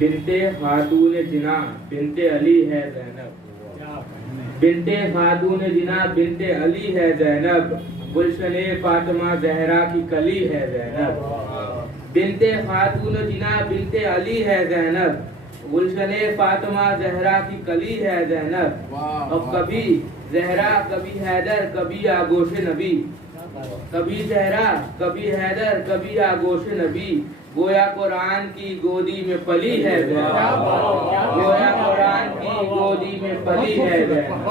بنتے خاتون جنا بنتے علی ہے زینب، بنتے خاتون جنا بنتے علی ہے زینب، گلشن فاطمہ زہرا کی کلی ہے زینب، بنتے خاتون جنا بنتے علی ہے زینب، گلشن فاطمہ زہرا کی کلی ہے زینب، اور کبھی زہرا کبھی حیدر کبھی آگوش نبی، کبھی زہرا کبھی حیدر کبھی آگوش نبی، گویا قرآن کی گودی میں پلی ہے زینب، گویا قرآن کی گودی میں پلی ہے زینب،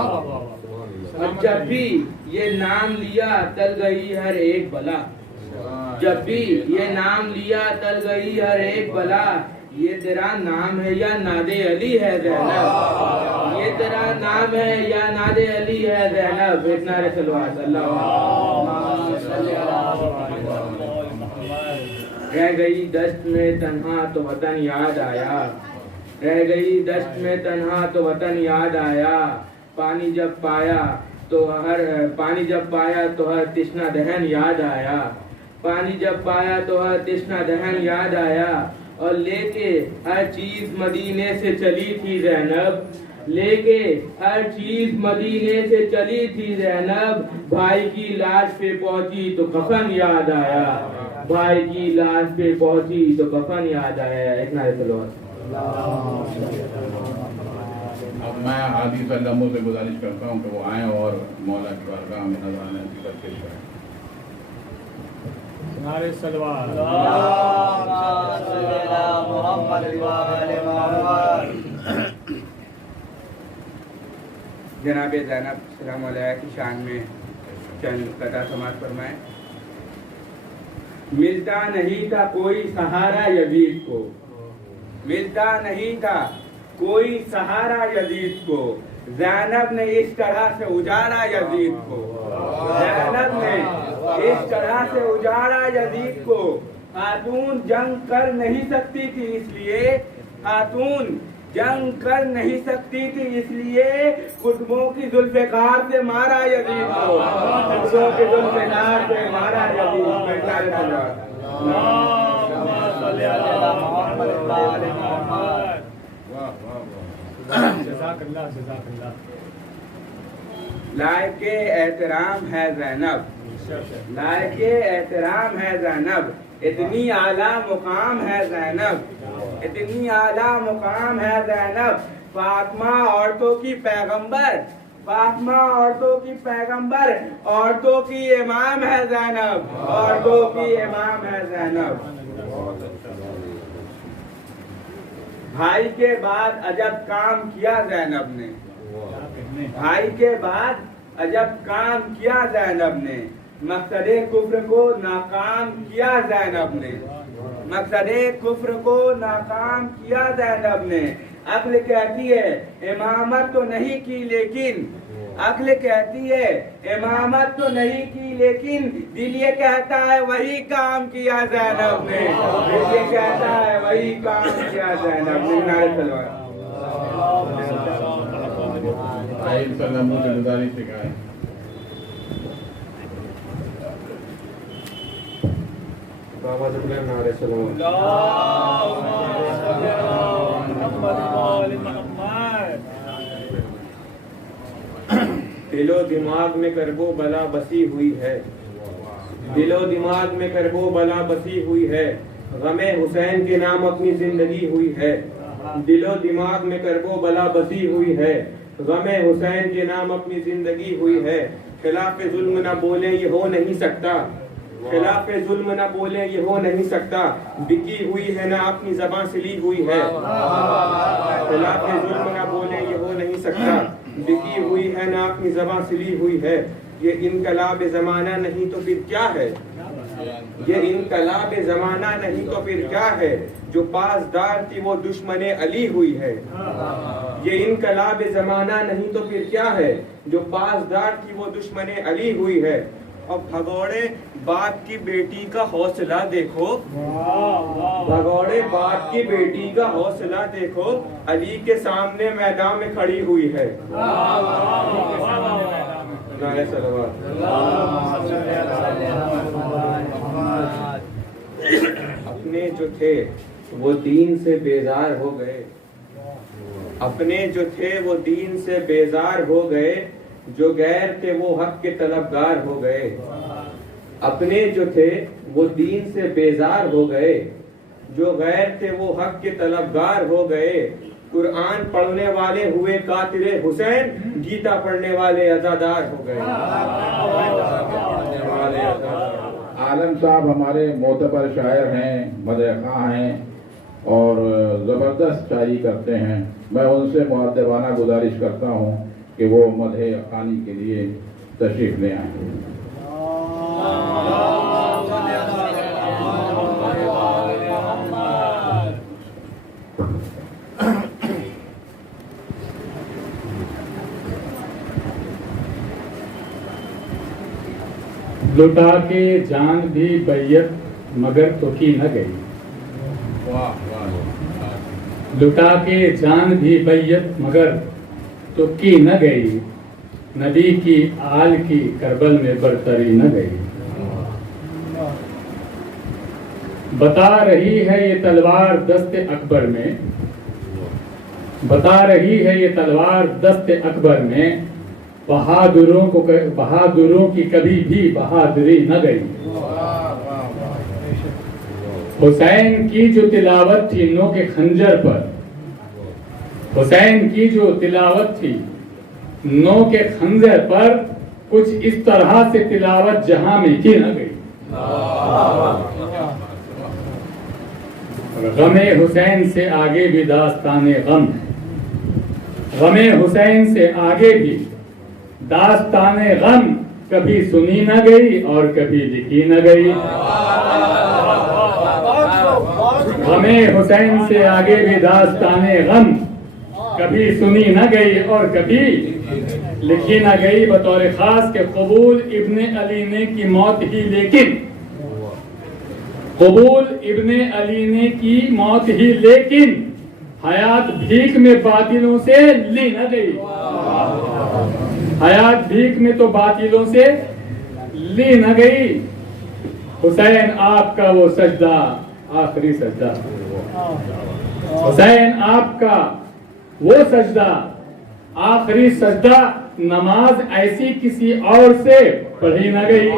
اور جب بھی یہ نام لیا ٹل گئی ہر ایک بلا، جب بھی یہ نام لیا ٹل گئی ہر ایک بلا، یہ تیرا نام ہے یا ناد علی ہے زینب، یہ تیرا نام ہے یا ناد علی ہے زینب، ایک نعرے صلوات رہ گئی دشت میں تنہا تو وطن یاد آیا، رہ گئی دشت میں تنہا تو وطن یاد آیا، پانی جب پایا تو ہر تشنا دہن یاد آیا، پانی جب پایا تو ہر تشنا دہن یاد آیا، اور لے کے ہر چیز مدینے سے چلی تھی زینب، لے کے ہر چیز مدینے سے چلی تھی زینب، بھائی کی لاش پہ پہنچی تو کفن یاد آیا، بھائی کی لاش پہ پہنچی تو کفن یاد آیا، ایک نعرے صلوات۔ اب میں حاجی صلی اللہ علیہ وسلم سے گزارش کرتا ہوں کہ وہ آئیں اور مولا کی بارگاہ میں نذرانہ عقیدت پیش کریں۔ نعرے صلوات۔ جناب زینب سلام علیہ کی شان میں چند قطع سماعت فرمائیں۔ ملتا نہیں تھا کوئی سہارا یزید کو، ملتا نہیں تھا کوئی سہارا یزید کو، زینب نے اس طرح سے اجاڑا یزید کو، زینب نے اس طرح سے اجاڑا یزید کو، خاتون جنگ کر نہیں سکتی تھی اس لیے، خاتون جنگ کر نہیں سکتی تھی اس لیے، قطبوں کی ذوالفقار سے مارا یزید کو، قطبوں کی ذوالفقار سے مارا یزید کو۔ لائق احترام ہے زینب، لائق احترام ہے زینب، اتنی اعلیٰ مقام ہے زینب، اتنی اعلیٰ مقام ہے زینب، فاطمہ عورتوں کی پیغمبر، فاطمہ عورتوں کی پیغمبر، عورتوں کی امام ہے زینب، عورتوں کی امام ہے زینب۔ بھائی کے بعد عجب کام کیا زینب نے، بھائی کے بعد عجب کام کیا زینب نے، مقصد کفر کو ناکام کیا زینب نے، مقصد کفر کو ناکام کیا زینب نے، عقل کہتی ہے امامت تو نہیں کی لیکن، عقل کہتی ہے امامت تو نہیں کی لیکن، دل یہ کہتا ہے وہی کام کیا زینب نے، دل یہ کہتا ہے وہی کام کیا زینب نے۔ نعرہ صلوات۔ آئیے صلی اللہ علیہ وسلم سے گزارش سکھائیں۔ نعرہ صلوات۔ دل و دماغ میں کرب و بلا بسی ہوئی ہے، دل و دماغ میں کرب و بلا بسی ہوئی ہے، غم حسین کے نام اپنی زندگی ہوئی ہے، دل و دماغ میں کرب و بلا بسی ہوئی ہے، غم حسین کے نام اپنی زندگی ہوئی ہے، خلاف ظلم نہ بولیں یہ ہو نہیں سکتا، خلاف ظلم نہ بولیں یہ ہو نہیں سکتا، بکی ہوئی ہے نہ اپنی زباں سلی ہوئی ہے، خلاف ظلم نہ بولیں یہ ہو نہیں سکتا، بکی ہوئی ہے نہ اپنی زباں سلی ہوئی ہے، یہ انقلاب زمانہ نہیں تو پھر کیا ہے، یہ انقلاب زمانہ نہیں تو پھر کیا ہے، جو پاسدار تھی وہ دشمن علی ہوئی ہے، یہ انقلاب زمانہ نہیں تو پھر کیا ہے، جو پاسدار تھی وہ دشمن علی ہوئی ہے، اور بھگوڑے باپ کی بیٹی کا حوصلہ دیکھو، بھگوڑے باپ کی بیٹی کا حوصلہ دیکھو، علی کے سامنے میدان میں کھڑی ہوئی ہے۔ نعرہ صلوات۔ اپنے جو تھے وہ دین سے بیزار ہو گئے، اپنے جو تھے وہ دین سے بیزار ہو گئے، جو غیر تھے وہ حق کے طلبگار ہو گئے، اپنے جو تھے وہ دین سے بیزار ہو گئے، جو غیر تھے وہ حق کے طلبگار ہو گئے، قرآن پڑھنے والے ہوئے قاتل حسین، گیتا پڑھنے والے عزادار ہو گئے۔ عالم صاحب ہمارے معتبر شاعر ہیں، مدح خواہ ہیں اور زبردست شاعری کرتے ہیں، میں ان سے مؤدبانہ گزارش کرتا ہوں کہ وہ مدح خوانی کے لیے تشریف لے آئیں۔ لٹا کے جان بھی بیعت مگر تو کی نہ گئی، لٹا کے جان بھی بیعت مگر تو کی نہ گئی، نبی کی آل کی کربل میں برتری نہ گئی، بتا رہی ہے یہ تلوار دست اکبر میں، بتا رہی ہے یہ تلوار دست اکبر میں، بہادروں کی کبھی بھی بہادری نہ گئی، حسین کی جو تلاوت تھی نو کے خنجر پر، حسین کی جو تلاوت تھی نو کے خنجر پر، کچھ اس طرح سے تلاوت جہاں میں کی نہ گئی، غم حسین سے آگے بھی داستان غم، غم حسین سے آگے بھی داستان غم کبھی سنی نہ گئی اور کبھی لکھی نہ گئی، غم حسین سے آگے بھی داستان غم کبھی سنی نہ گئی اور کبھی لکھی نہ گئی، بطور خاص کے قبول ابن علی نے کی موت ہی لیکن، قبول ابن علی نے کی موت ہی لیکن، حیات بھیک میں باطلوں سے لی نہ گئی، حیات بھیک میں تو باطلوں سے لی نہ گئی، حسین آپ کا وہ سجدہ آخری سجدہ، حسین آپ کا وہ سجدہ آخری سجدہ، نماز ایسی کسی اور سے پڑھی نہ گئی۔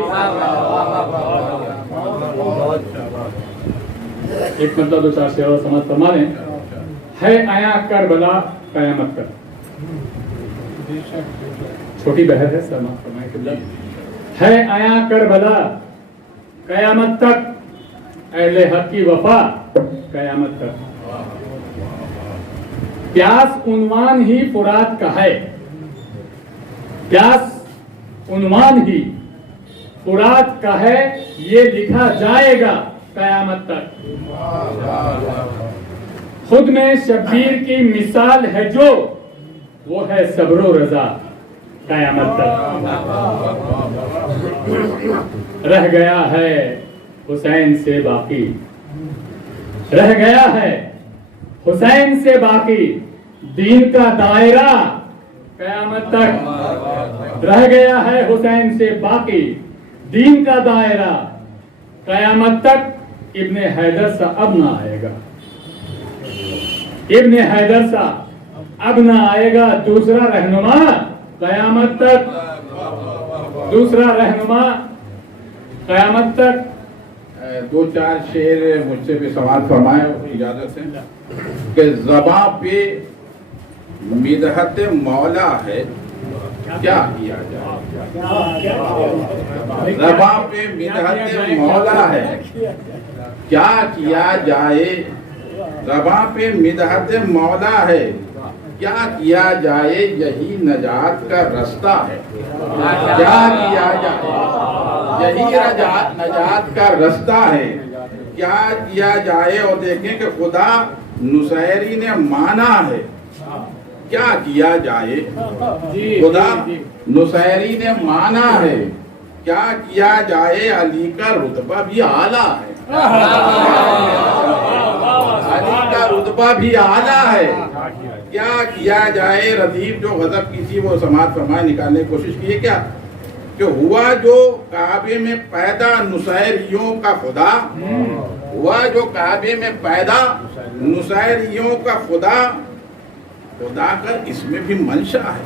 ایک مطلب دو چار شعر سمجھ فرما لیں، ہے آیا کربلا قیامت تک، چھوٹی بہر ہے سمجھ فرمائے کہ ہے آیا کربلا قیامت تک، اہل حق کی وفا قیامت تک، پیاس عنوان ہی فرات کا ہے، پیاس عنوان ہی فرات کا ہے، یہ لکھا جائے گا قیامت تک، خود میں شبیر کی مثال ہے جو، وہ ہے صبر و رضا قیامت تک، رہ گیا ہے حسین سے باقی، رہ گیا ہے حسین سے باقی، دین کا دائرہ قیامت تک، رہ گیا ہے حسین سے باقی، دین کا دائرہ قیامت تک، ابن حیدر سا اب نہ آئے گا، ابن حیدر سا اب نہ آئے گا، دوسرا رہنما قیامت تک، دوسرا رہنما قیامت تک۔ دو چار شعر مجھ سے بھی سماعت فرمائے اجازت سے، کہ زباں پہ مدحت مولا ہے کیا کیا جائے، زباں پہ مدحت مولا ہے کیا کیا جائے، زباں پہ مدحت مولا ہے کیا کیا جائے، یہی نجات کا رستہ ہے، کیا کیا جائے یہی نجات کا رستہ ہے، کیا کیا جائے۔ اور دیکھیں کہ خدا نصیری نے مانا ہے، کیا کیا جائے، خدا نصیری نے مانا ہے، کیا کیا جائے، علی کا رتبہ بھی اعلیٰ ہے، علی کا رتبہ بھی اعلیٰ ہے، کیا کیا جائے۔ ردیف جو غضب کی تھی وہ سماعت فرمائے، نکالنے کی کوشش کی ہے کیا کہ ہوا جو کعبے میں پیدا نصیریوں کا خدا، ہوا جو کعبے میں پیدا، نصیریوں کا خدا کر اس میں بھی منشا ہے،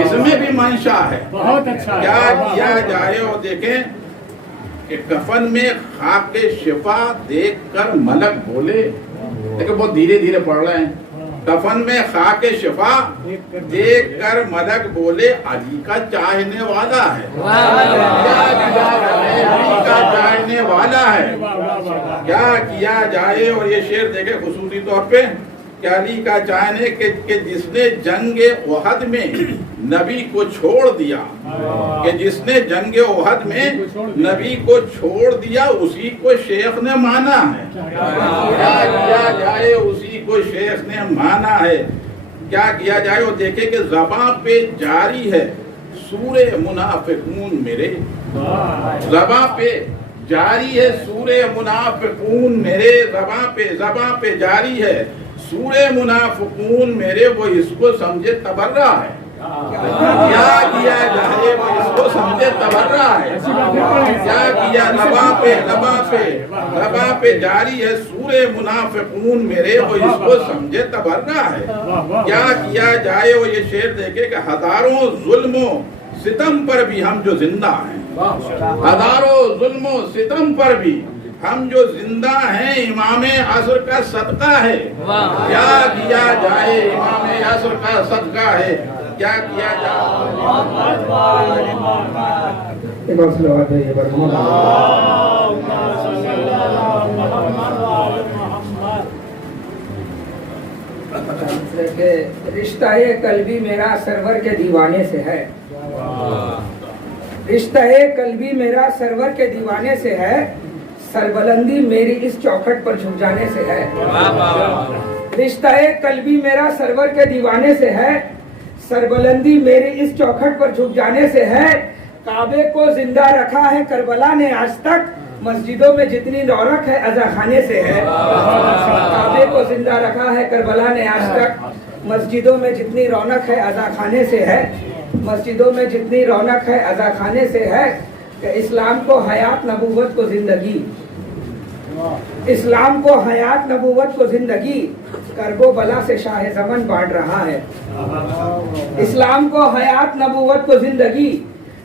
اس میں بھی منشا ہے، بہت اچھا، کیا کیا جائے؟ اور دیکھیں کہ کفن میں خاک شفا دیکھ کر ملک بولے، دیکھیں بہت دھیرے دھیرے پڑھ رہے ہیں، کفن میں خاک شفا دیکھ کر ملک بولے علی کا چاہنے والا ہے، علی کا چاہنے والا ہے، کیا کیا جائے؟ اور یہ شعر دیکھیں خصوصی طور پہ کہ علی کا چاہنے کہ جس نے جنگ احد میں نبی کو چھوڑ دیا، کہ جس نے جنگ احد میں نبی کو چھوڑ دیا اسی کو شیخ نے مانا ہے، کیا کیا جائے؟ اسی کو شیخ نے مانا ہے، کیا کیا جائے؟ اور دیکھیں کہ زباں پہ جاری ہے سورہ منافقون میرے، زباں پہ جاری ہے سورہ منافقون میرے، زباں پہ جاری ہے سورہ منافقون میرے، وہ اس کو سمجھے تبرہ ہے، کیا کیا جائے؟ وہ اس کو سمجھے تبرہ ہے، کیا کیا؟ زباں پہ جاری ہے سورہ منافقون میرے، وہ اس کو سمجھے تبرہ ہے، کیا کیا جائے؟ وہ یہ شعر دیکھے کہ ہزاروں ظلم و ستم پر بھی ہم جو زندہ ہیں، ہزاروں ظلم و ستم پر بھی ہم جو زندہ ہیں، امام عصر کا صدقہ ہے، کیا کیا جائے؟ امام عصر کا صدقہ ہے، کیا کیا جائے؟ رشتہ قلبی میرا سرور کے دیوانے سے ہے، رشتہ قلبی میرا سرور کے دیوانے سے ہے، سربلندی میری اس چوکھٹ پر جھک جانے سے ہے، رشتہ قلبی میرا سرور کے دیوانے سے ہے، سربلندی میری اس چوکھٹ پر جھک جانے سے ہے، کعبے کو زندہ رکھا ہے کربلا نے آج تک، مسجدوں میں جتنی رونق ہے عزا خانے سے ہے، کعبے کو زندہ رکھا ہے کربلا نے آج تک، مسجدوں میں جتنی رونق ہے عزا خانے سے ہے، مسجدوں میں جتنی رونق ہے عزا خانے سے ہے، کہ اسلام کو حیات نبوت کو زندگی، اسلام کو حیات نبوت کو زندگی، کرب و بلا سے شاہ زمن بانٹ رہا ہے، اسلام کو حیات نبوت کو زندگی،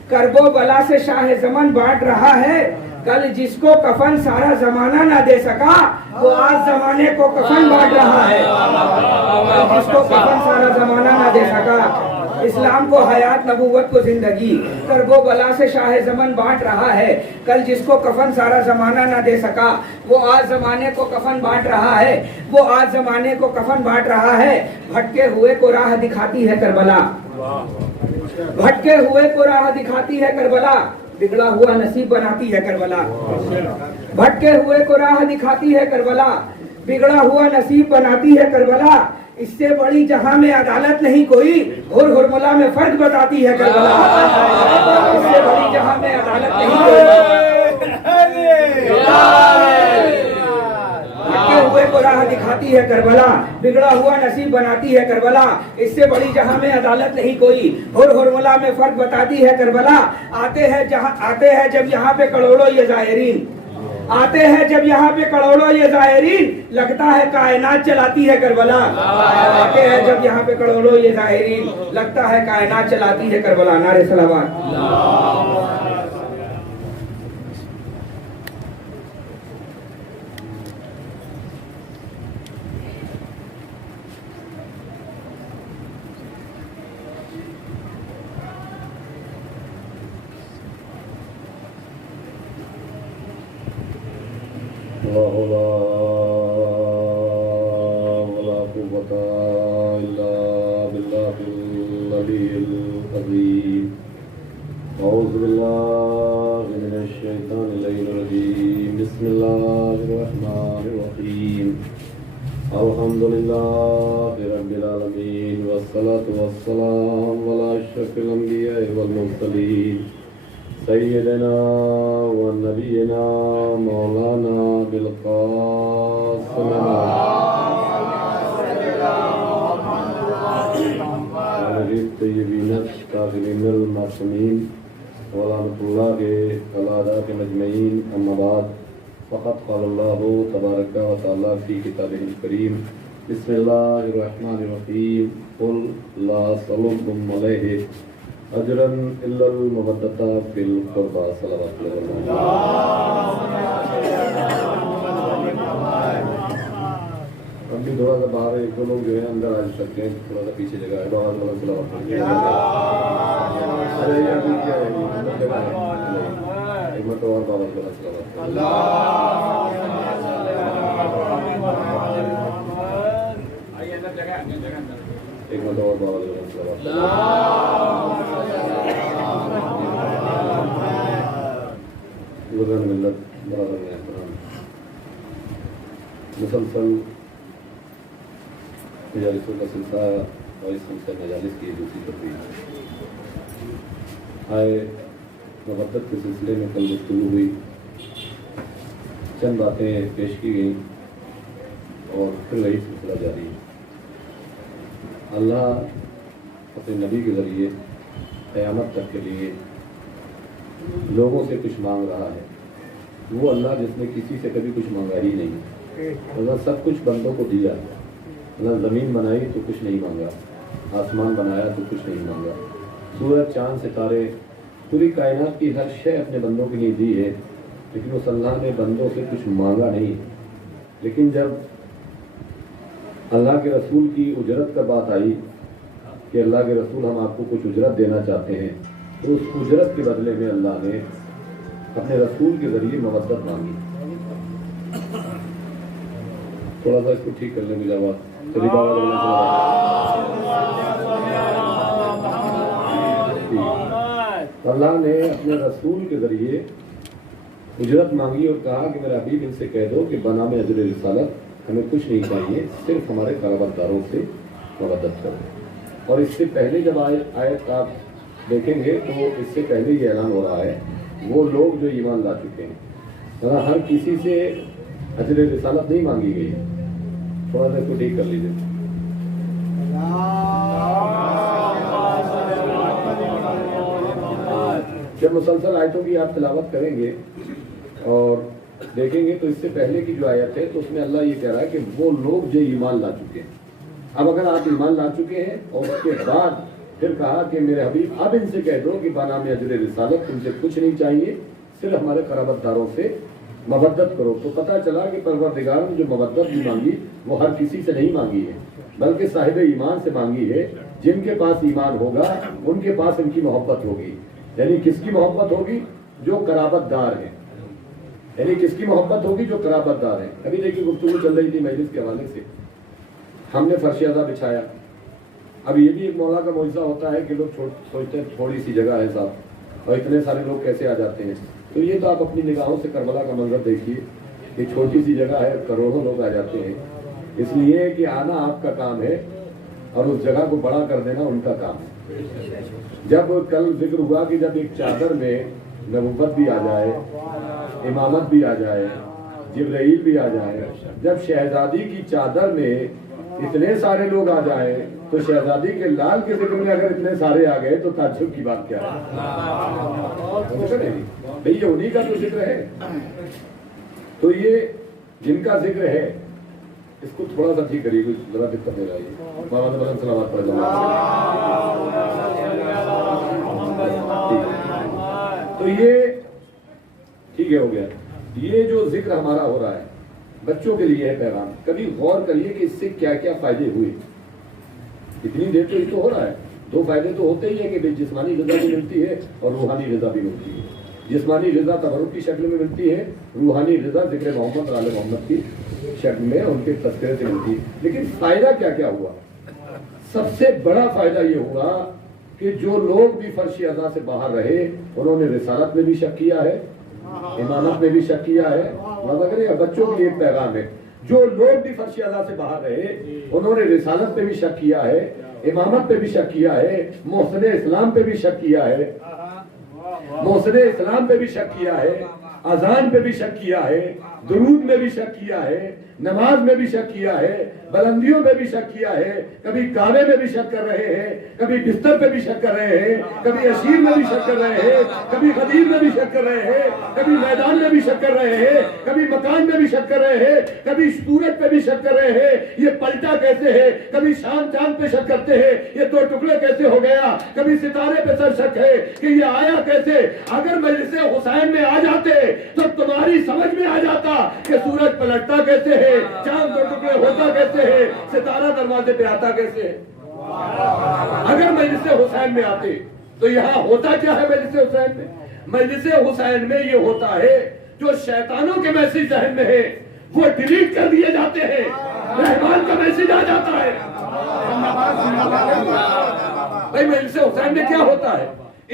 کرب و بلا سے شاہ زمن بانٹ رہا ہے، کل جس کو کفن سارا زمانہ نہ دے سکا وہ آج زمانے کو کفن بانٹ رہا ہے، کل جس کو کفن سارا زمانہ نہ دے سکا، اسلام کو حیات نبوت کو زندگی، کرب و بلا سے شاہ زمن بانٹ رہا ہے، کل جس کو کفن سارا زمانہ نہ دے سکا وہ آج زمانے کو کفن بانٹ رہا ہے، وہ آج زمانے کو کفن بانٹ رہا ہے، بھٹکے ہوئے کو راہ دکھاتی ہے کربلا، بھٹکے ہوئے کو راہ دکھاتی ہے کربلا، بگڑا ہوا نصیب بناتی ہے کربلا، بھٹکے ہوئے کو راہ دکھاتی ہے کربلا، بگڑا ہوا نصیب بناتی ہے کربلا، اس سے بڑی جہاں میں عدالت نہیں کوئی، ہر ہرملا میں فرق بتاتی ہے کربلا، اس سے بڑی جہاں میں عدالت نہیں کوئی، بھٹکے ہوئے کو راہ دکھاتی ہے کربلا، بگڑا ہوا نصیب بناتی ہے کربلا، اس سے بڑی جہاں میں عدالت نہیں کوئی، ہر ہرملا میں فرق بتاتی ہے کربلا، آتے ہیں جب یہاں پہ کروڑوں یہ زائرین، آتے ہیں جب یہاں پہ کروڑوں یہ زائرین، لگتا ہے کائنات چلاتی ہے کربلا، آتے ہیں جب یہاں پہ کروڑوں یہ زائرین، لگتا ہے کائنات چلاتی ہے کربلا، نعرہ صلوات۔ الحمد لله رب العالمين والصلاة والسلام على أشرف الأنبياء والمرسلين سيدنا ونبينا مولانا بالقاسم الطيبين الطاهرين المعصومين ورحمۃ اللہ علیہ مجمعین، اما بعد فقط قال اللہ تبارک و تعالی فی کتابہ الکریم بسم اللہ الرحمن الرحیم قل لا اسألکم علیہ اجرا الا المودۃ فی القربى صلوات اب بھی تھوڑا سا باہر ایک دو لوگ جو ہے اندر آ سکتے ہیں، تھوڑا سا پیچھے جگہ ہے، باہر والا صلوات ارے یہ ابھی کیا ہے اندر جگہ ہے، ایک مرتبہ اور بابا والا صلوات ایک مرتبہ اور بابا والا صلوات بزرگان ملت برادر احترام، مسلسل مجالسوں کا سلسلہ اور اس سلسلہ مجالس کی دوسری تقریب آئے مبدت کے سلسلے میں کل گفتگو ہوئی، چند باتیں پیش کی گئیں اور پھر وہی سلسلہ جاری ہے۔ اللہ اپنے نبی کے ذریعے قیامت تک کے لیے لوگوں سے کچھ مانگ رہا ہے۔ وہ اللہ جس نے کسی سے کبھی کچھ مانگا ہی نہیں، اللہ سب کچھ بندوں کو دیا ہے۔ اللہ زمین بنائی تو کچھ نہیں مانگا، آسمان بنایا تو کچھ نہیں مانگا، سورج چاند ستارے پوری کائنات کی ہر شے اپنے بندوں کے لیے دی ہے، لیکن اس اللہ نے بندوں سے کچھ مانگا نہیں۔ لیکن جب اللہ کے رسول کی اجرت کا بات آئی کہ اللہ کے رسول ہم آپ کو کچھ اجرت دینا چاہتے ہیں، تو اس اجرت کے بدلے میں اللہ نے اپنے رسول کے ذریعے مودت مانگی۔ تھوڑا سا اس کو ٹھیک کر لیں مجھے بات اللہ نے اپنے رسول کے ذریعے اجرت مانگی اور کہا کہ میرے حبیب ان سے کہہ دو کہ بنام اجر رسالت ہمیں کچھ نہیں چاہیے، صرف ہمارے قرابت داروں سے مودت کرو۔ اور اس سے پہلے جب آیت آپ دیکھیں گے تو اس سے پہلے یہ اعلان ہو رہا ہے وہ لوگ جو ایمان لا چکے ہیں، ہر کسی سے اجر رسالت نہیں مانگی گئی ہے۔ تھوڑا سا اس کو ٹھیک کر لیجیے۔ جب مسلسل آیتوں کی آپ تلاوت کریں گے اور دیکھیں گے تو اس سے پہلے کی جو آیت ہے تو اس میں اللہ یہ کہہ رہا ہے کہ وہ لوگ جو ایمان لا چکے ہیں۔ اب اگر آپ ایمان لا چکے ہیں اور اس کے بعد پھر کہا کہ میرے حبیب اب ان سے کہہ دو کہ بنام اجر رسالت تم سے کچھ نہیں چاہیے، صرف ہمارے قرابت داروں سے مودت کرو، تو پتہ چلا کہ پروردگار نے جو مودت بھی مانگی وہ ہر کسی سے نہیں مانگی ہے، بلکہ صاحب ایمان سے مانگی ہے۔ جن کے پاس ایمان ہوگا ان کے پاس ان کی محبت ہوگی۔ یعنی کس کی محبت ہوگی؟ جو قرابت دار ہیں۔ یعنی کس کی محبت ہوگی؟ جو قرابت دار ہیں۔ ابھی دیکھیے گفتگو چل رہی تھی مجلس کے حوالے سے، ہم نے فرش ادا بچھایا۔ اب یہ بھی ایک مولا کا معجزہ ہوتا ہے کہ لوگ سوچتے ہیں تھوڑی سی جگہ ہے صاحب اور اتنے سارے لوگ کیسے آ جاتے ہیں، تو یہ تو آپ اپنی نگاہوں سے کربلا کا منظر دیکھیے کہ چھوٹی سی جگہ ہے، کروڑوں لوگ آ جاتے ہیں۔ اس لیے کہ آنا آپ کا کام ہے اور اس جگہ کو بڑا کر دینا ان کا کام ہے۔ جب کل ذکر ہوا کہ جب ایک چادر میں نبوت بھی آ جائے، امامت بھی آ جائے، جبرائیل بھی آ جائے، جب شہزادی کی چادر میں اتنے سارے لوگ آ جائیں تو شہزادی کے لال کے ذکر میں اگر اتنے سارے آ گئے تو تعجب کی بات کیا ہے؟ بھئی یہ انہی کا تو ذکر ہے۔ تو یہ جن کا ذکر ہے اس کو تھوڑا سا ٹھیک کریے، ذرا دقت ہو رہی ہے۔ بابا بلند صلوات پڑھ جائیں۔ تو یہ ٹھیک ہے، ہو گیا۔ یہ جو ذکر ہمارا ہو رہا ہے بچوں کے لیے ہے پیغام۔ کبھی غور کریے کہ اس سے کیا کیا فائدے ہوئے۔ اتنی دیر تو یہ تو ہو رہا ہے، دو فائدے تو ہوتے ہی ہیں کہ جسمانی غذا بھی ملتی ہے اور روحانی غذا بھی ملتی ہے۔ جسمانی غذا تبرک کی شکل میں ملتی ہے، روحانی غذا ذکر محمد اور آل محمد کی شکل میں ان کے تذکرے سے ملتی ہے۔ لیکن فائدہ کیا کیا ہوا؟ سب سے بڑا فائدہ یہ ہوا کہ جو لوگ بھی فرش ادا سے باہر رہے انہوں نے رسالت میں بھی شک کیا ہے، امامت میں بھی شک کیا ہے۔ بچوں کے لیے ایک پیغام ہے، جو لوگ بھی فرش ادا سے باہر رہے انہوں نے رسالت پہ بھی شک کیا ہے، امامت پہ بھی شک کیا ہے، محسن اسلام پہ بھی شک کیا ہے، محسن اسلام پہ بھی شک کیا ہے، اذان پہ بھی شک کیا ہے، درود میں بھی شک کیا ہے، نماز میں بھی شک کیا ہے، بلندیوں میں بھی شک کیا ہے، کبھی کعبے میں بھی شک کر رہے ہیں، کبھی بستر پہ بھی شک کر رہے ہیں، کبھی اشیر میں بھی شک کر رہے ہیں، کبھی غدیر میں بھی شک کر رہے ہیں، کبھی میدان میں بھی شک کر رہے ہیں، کبھی مکان میں بھی شک کر رہے ہیں، کبھی سورج پہ بھی شک کر رہے ہیں، یہ پلٹا کیسے ہے، کبھی شام چاند پہ شک کرتے ہیں، یہ دو ٹکڑے کیسے ہو گیا، کبھی ستارے پہ سر شک ہے کہ یہ آیا کیسے۔ اگر مجلس حسین میں آ جاتے تو تمہاری سمجھ میں آ جاتا کہ سورج پلٹتا کیسے ہے، چاند دو ٹکڑے ہوتا کیسے ہے، ستارہ دروازے پہ آتا کیسے ہے۔ اگر مجلس حسین میں آتے تو یہاں ہوتا کیا ہے مجلس حسین میں؟ مجلس حسین میں یہ ہوتا ہے جو شیطانوں کے میسج ذہن میں ہے وہ ڈیلیٹ کر دیے جاتے ہیں، رحمان کا میسج آ جاتا ہے۔ بھائی مجلس حسین میں کیا ہوتا ہے؟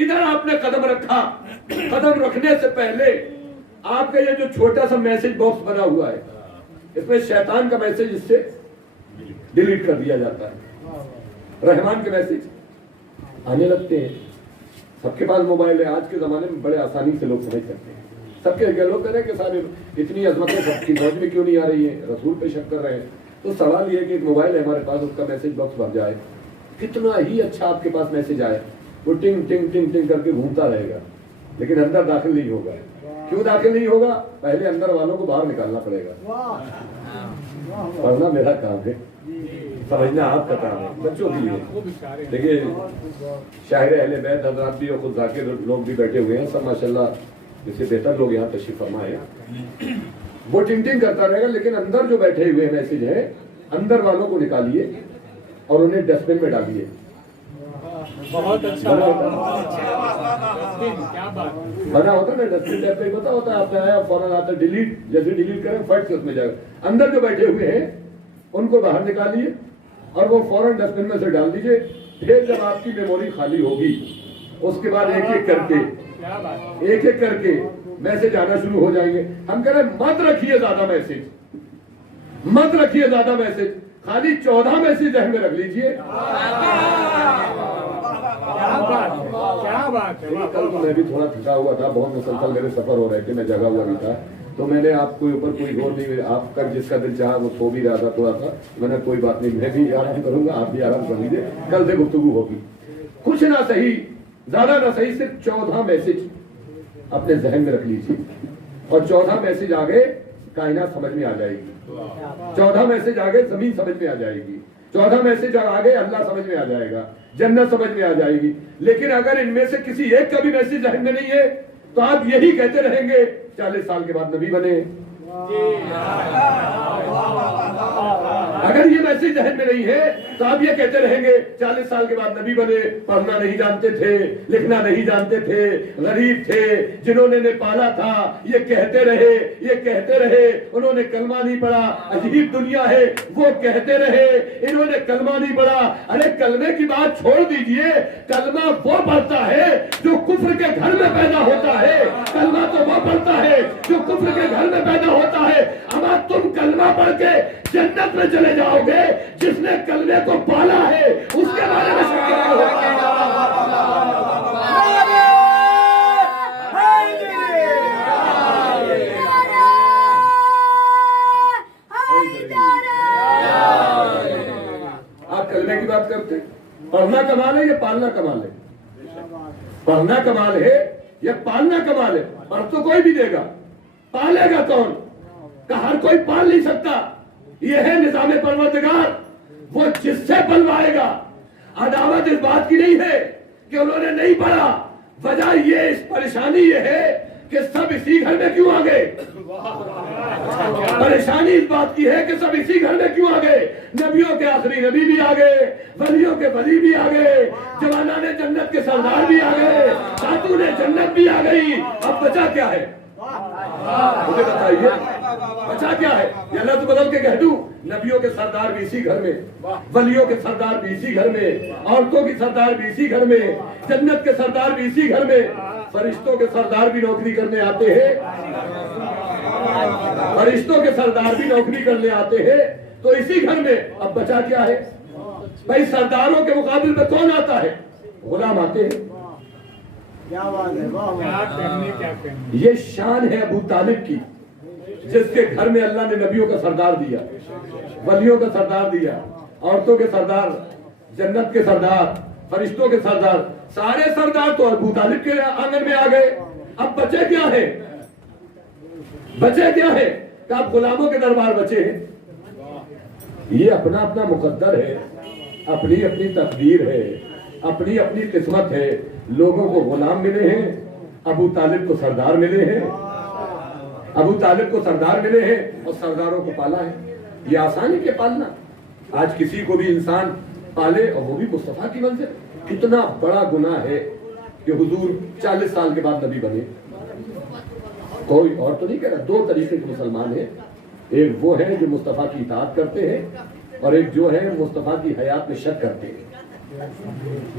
ادھر آپ نے قدم رکھا، قدم رکھنے سے پہلے آپ کا یہ جو چھوٹا سا میسج باکس بنا ہوا ہے اس میں شیطان کا میسج اس سے ڈیلیٹ کر دیا جاتا ہے، رحمان کے میسج آنے لگتے ہیں۔ سب کے پاس موبائل ہے، آج کے زمانے میں بڑے آسانی سے لوگ سمجھ سکتے ہیں۔ سب کے لوگ کہہ رہے ہیں کہ صاحب اتنی عظمتیں سب کی سمجھ میں کیوں نہیں آ رہی ہے، رسول پہ شک کر رہے ہیں۔ تو سوال یہ ہے کہ ایک موبائل ہے ہمارے پاس، اس کا میسج باکس بھر جائے، کتنا ہی اچھا آپ کے پاس میسج آئے، وہ ٹنگ ٹنگ ٹنگ ٹنگ کر کے گھومتا رہے گا لیکن اندر داخل نہیں ہوگا۔ کیوں داخل نہیں ہوگا؟ پہلے اندر والوں کو باہر نکالنا پڑے گا۔ پڑھنا میرا کام ہے، سمجھنا آپ کا کام ہے، بچوں کے لیے۔ دیکھیے شاعر اہل بیت حضرات بھی اور خود ذاکر لوگ بھی بیٹھے ہوئے ہیں، سب ماشاءاللہ جسے بہتر لوگ یہاں تشریف فرما ہے۔ وہ ٹنگ ٹنگ کرتا رہے گا لیکن اندر جو بیٹھے ہوئے میسج ہے اندر والوں کو نکالیے اور انہیں ڈسٹ بن میں ڈالیے۔ بہت اچھا، بنا ہوتا نا ڈسٹ بن پہ پتا ہوتا ہے، آپ نے آیا فوراً آتا ڈیلیٹ، جیسے ڈیلیٹ کریں فٹ سے اس میں جائے گا۔ اندر جو بیٹھے ہوئے ہیں ان کو باہر نکالیے اور وہ فوراً ڈسٹ بن میں سے ڈال دیجئے۔ پھر جب آپ کی میموری خالی ہوگی اس کے بعد ایک ایک کر کے میسج آنا شروع ہو جائیں گے۔ ہم کہہ رہے ہیں مت رکھیے زیادہ میسج، مت رکھیے زیادہ میسج، خالی 14 میسج ذہن میں رکھ لیجئے۔ کل تو میں بھی تھوڑا تھکا ہوا تھا، بہت مسلسل میرے سفر ہو رہے تھے، میں جگا ہوا بھی تھا، تو میں نے آپ کے اوپر کوئی غور نہیں، آپ کا جس کا دل چاہا وہ سو بھی رہا تھا تھوڑا سا، میں نے کوئی بات نہیں، میں بھی آرام کروں گا، آپ بھی آرام کر لیجیے، کل سے گفتگو ہوگی۔ کچھ نہ صحیح، زیادہ نہ صحیح، صرف 14 میسج اپنے ذہن میں رکھ لیجیے اور 14 میسج آگے کائنات سمجھ میں آ جائے گی، 14 میسج آگے زمین سمجھ میں آ جائے گی، 14 میسج آگے اللہ سمجھ میں آ جائے گا، جنت سمجھ میں آ جائے گی۔ لیکن اگر ان میں سے کسی ایک کا بھی میسج ذہن میں نہیں ہے تو آپ یہی کہتے رہیں گے 40 سال کے بعد نبی بنے۔ اگر یہ میسج ذہن میں نہیں ہے تو آپ یہ کہتے رہیں گے 40 سال کے بعد نبی بنے، پڑھنا نہیں جانتے تھے، لکھنا نہیں جانتے تھے، غریب تھے، جنہوں نے پالا تھا یہ کہتے رہے، انہوں نے کلمہ نہیں پڑھا، عجیب دنیا ہے، وہ کہتے رہے، انہوں نے کلمہ نہیں پڑھا۔ ارے کلمے کی بات چھوڑ دیجئے، کلمہ وہ پڑھتا ہے جو کفر کے گھر میں پیدا ہوتا ہے، کلمہ تو وہ پڑھتا ہے جو کفر کے گھر میں پیدا ہوتا ہے۔ اما تم کلمہ پڑھ کے جنت میں چلے جاؤ گے، جس نے کلمے کو پالا ہے اس کے بارے میں شک کیا ہوگا۔ آپ کلمے کی بات کرتے، پڑھنا کمال ہے یا پالنا کمال ہے؟ پڑھنا کمال ہے یا پالنا کمال ہے؟ پڑھ تو کوئی بھی دے گا، پالے گا کون؟ کہ ہر کوئی پال نہیں سکتا، یہ ہے نظام پروردگار، وہ جس سے پلوائے گا۔ عداوت اس بات کی نہیں ہے کہ انہوں نے نہیں پڑھا، وجہ یہ اس پریشانی یہ ہے کہ سب اسی گھر میں کیوں آ گئے؟ پریشانی اس بات کی ہے کہ سب اسی گھر میں کیوں آ گئے؟ نبیوں کے آخری نبی بھی آ گئے، ولیوں کے ولی بھی آ گئے، جوانان جنت کے سردار بھی آ گئے، خاتون جنت بھی آ گئی، اب بچا کیا ہے؟ مجھے بتائیے بچا کیا ہے؟ یہ اللہ تو بدل کے کہہ دوں، نبیوں کے سردار بھی اسی گھر میں، ولیوں کے سردار بھی اسی گھر میں، عورتوں کی سردار بھی اسی گھر میں، جنت کے سردار بھی اسی گھر میں، فرشتوں کے سردار بھی نوکری کرنے آتے ہیں، فرشتوں کے سردار بھی نوکری کرنے آتے ہیں، تو اسی گھر میں اب بچا کیا ہے؟ بھائی سرداروں کے مقابل میں کون آتا ہے؟ غلام آتے ہیں۔ یہ شان ہے ابو طالب کی، جس کے گھر میں اللہ نے نبیوں کا سردار دیا، ولیوں کا سردار دیا، عورتوں کے سردار، جنت کے سردار، فرشتوں کے سردار، سارے سردار تو ابو طالب کے آنگن میں آ گئے. اب بچے کیا ہے؟ بچے کیا ہے کہ اب غلاموں کے دربار بچے ہیں. یہ اپنا اپنا مقدر ہے، اپنی اپنی تقدیر ہے، اپنی اپنی قسمت ہے. لوگوں کو غلام ملے ہیں، ابو طالب کو سردار ملے ہیں، ابو طالب کو سردار ملے ہیں اور سرداروں کو پالا ہے. یہ آسانی کے پالنا. آج کسی کو بھی انسان پالے اور وہ بھی مصطفیٰ کی منزل. کتنا بڑا گناہ ہے کہ حضور 40 سال کے بعد نبی بنے. کوئی اور تو نہیں کہہ رہا. دو طریقے کے مسلمان ہیں، ایک وہ ہیں جو مصطفیٰ کی اطاعت کرتے ہیں اور ایک جو ہے مصطفیٰ کی حیات میں شک کرتے ہیں.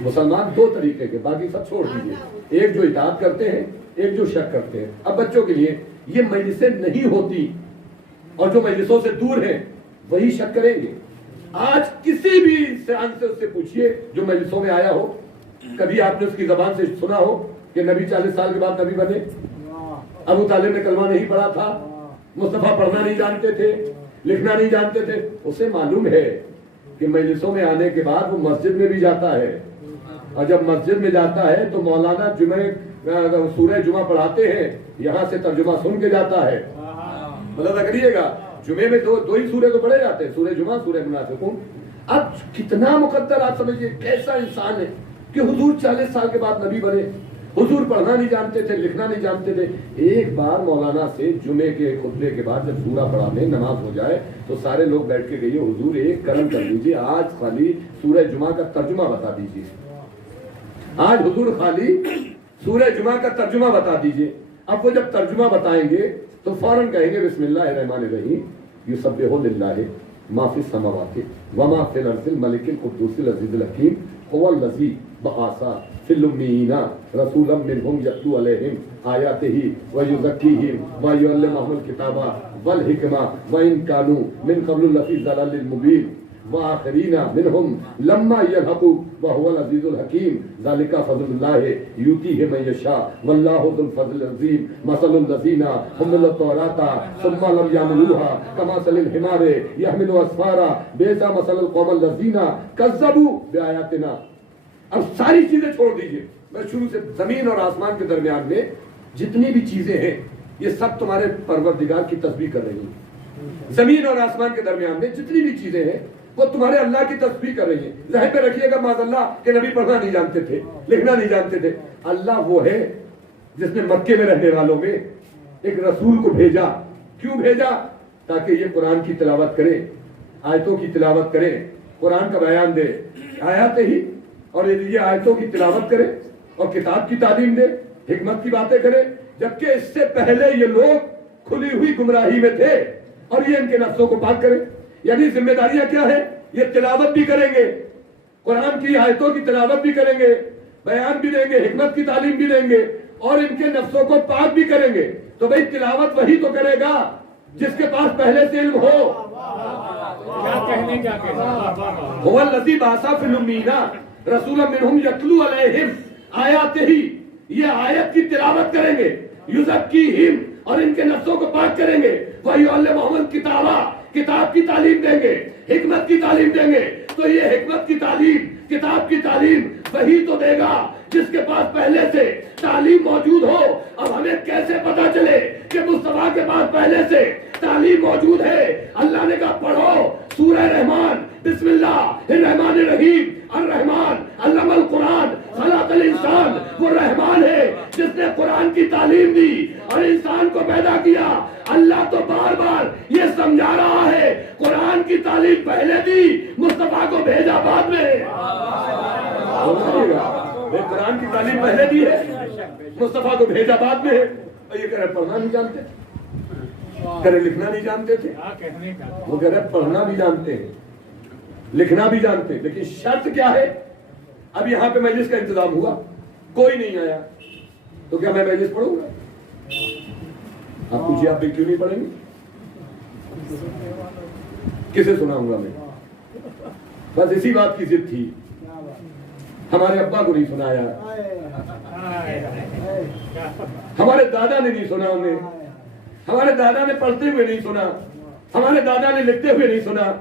مسلمان دو طریقے کے، باقی سب چھوڑ دیجیے. ایک جو اطاعت کرتے ہیں، ایک جو شک کرتے ہیں. اب بچوں کے لیے یہ مجلسیں نہیں ہوتی اور جو مجلسوں سے دور ہیں وہی شک کریں گے. آج کسی بھی انسان سے اس سے پوچھئے جو مجلسوں میں آیا ہو، کبھی آپ نے اس کی زبان سے سنا ہو کہ نبی 40 سال کے بعد نبی بنے؟ ابو طالب نے کلمہ نہیں پڑھا تھا، مصطفیٰ پڑھنا نہیں جانتے تھے، لکھنا نہیں جانتے تھے. اسے معلوم ہے کہ مجلسوں میں آنے کے بعد وہ مسجد میں بھی جاتا ہے اور جب مسجد میں جاتا ہے تو مولانا سورہ جمعہ پڑھاتے ہیں، یہاں سے ترجمہ سن کے جاتا ہے. مدد کریے گا. جمعے میں دو ہی سورے تو پڑھے جاتے ہیں، سورہ جمعہ، سورہ منافقون. اب کتنا مقدر آپ سمجھئے کیسا انسان ہے کہ حضور 40 سال کے بعد نبی بنے. حضور پڑھنا نہیں جانتے تھے، لکھنا نہیں جانتے تھے. ایک بار مولانا سے جمعے کے خطبے کے بعد جب سورہ پڑھا لیں، نماز ہو جائے تو سارے لوگ بیٹھ کے کہیے حضور ایک کرم کر لیجیے، آج خالی سورہ جمعہ کا ترجمہ بتا دیجیے. آج حضور خالی سورہ جمعہ کا ترجمہ بتا دیجیے. اب وہ جب ترجمہ بتائیں گے تو فوراً کہیں گے بسم اللہ الرحمن الرحیم یسبح للہ ما فی السماوات وما فی الارض الملک القدوس العزیز الحکیم هو الذی بعث فی الامیین رسولا منهم یتلو علیہم آیاتہ ویزکیہم ویعلمہم الکتاب والحکمہ وان کانوا من قبل لفی ضلال مبین وآخرین منهم لما يلحقوا وهو العزيز الحكيم ذلك فضل الله يؤتيه من يشاء والله ذو الفضل العظيم مثل الذين حملوا التوراة ثم لم يحملوها كمثل الحمار يحمل أسفارا بئس مثل القوم الذين كذبوا بآياتنا. اب ساری چیزیں چھوڑ دیجئے. میں شروع سے زمین اور آسمان کے درمیان میں جتنی بھی چیزیں ہیں یہ سب تمہارے پروردگار کی تسبیح کر رہی ہیں. زمین اور آسمان کے درمیان میں جتنی بھی چیزیں ہیں وہ تمہارے اللہ کی تسبیح کر رہی ہیں. ذہن پہ رکھیے گا معاذ اللہ کہ نبی پڑھنا نہیں جانتے تھے، لکھنا نہیں جانتے تھے. اللہ وہ ہے جس نے مکے میں رہنے والوں میں ایک رسول کو بھیجا. کیوں بھیجا؟ تاکہ یہ قرآن کی تلاوت کرے، آیتوں کی تلاوت کرے، قرآن کا بیان دے. آیات ہی اور یہ آیتوں کی تلاوت کرے اور کتاب کی تعلیم دے، حکمت کی باتیں کرے. جبکہ اس سے پہلے یہ لوگ کھلی ہوئی گمراہی میں تھے اور یہ ان کے نفسوں کو پاک کرے. یعنی ذمہ داریاں کیا ہے؟ یہ تلاوت بھی کریں گے، قرآن کی آیتوں کی تلاوت بھی کریں گے، بیان بھی دیں گے، حکمت کی تعلیم بھی دیں گے اور ان کے نفسوں کو پاک بھی کریں گے. تو بھئی تلاوت وہی تو کرے گا جس کے پاس پہلے سے علم ہو. هو الذی بعث فی الامیین رسولا منہم یتلو علیہم آیاتہ. یہ آیت کی تلاوت کریں گے، یزکیہم اور ان کے نفسوں کو پاک کریں گے، ویعلمہم الکتاب کتاب کی تعلیم دیں گے، حکمت کی تعلیم دیں گے. تو یہ حکمت کی تعلیم، کتاب کی تعلیم وہی تو دے گا جس کے پاس پہلے سے تعلیم موجود ہو. اب ہمیں کیسے پتا چلے کہ مصطفیٰ کے پاس پہلے سے تعلیم موجود ہے؟ اللہ نے کہا پڑھو سورہ رحمان، بسم اللہ الرحمن الرحیم. الرحمن علم القرآن خلق الانسان. وہ رحمان ہے جس نے قرآن کی تعلیم دی اور انسان کو پیدا کیا. اللہ تو بار بار یہ سمجھا رہا ہے قرآن کی تعلیم پہلے دی، مصطفیٰ کو بھیجا بعد میں. قرآن کی تعلیم پہلے دی ہے، مصطفیٰ کو بھیجا بعد میں ہے. اور یہ کہہ رہے پڑھنا نہیں جانتے، کہہ رہے لکھنا نہیں جانتے تھے. وہ کہہ رہے پڑھنا بھی جانتے ہیں، لکھنا بھی جانتے ہیں، لیکن شرط کیا ہے؟ اب یہاں پہ مجلس کا انتظام ہوا، کوئی نہیں آیا تو کیا میں مجلس پڑھوں گا؟ آپ پوچھئے آپ بھی کیوں نہیں پڑھیں گے؟ کسے سناؤں گا میں؟ بس اسی بات کی ضد تھی. ہمارے ابا کو نہیں سنایا، ہمارے دادا نے نہیں سنا انہیں، ہمارے دادا نے پڑھتے ہوئے نہیں سنا, ہمارے دادا نے لکھتے ہوئے نہیں سنا.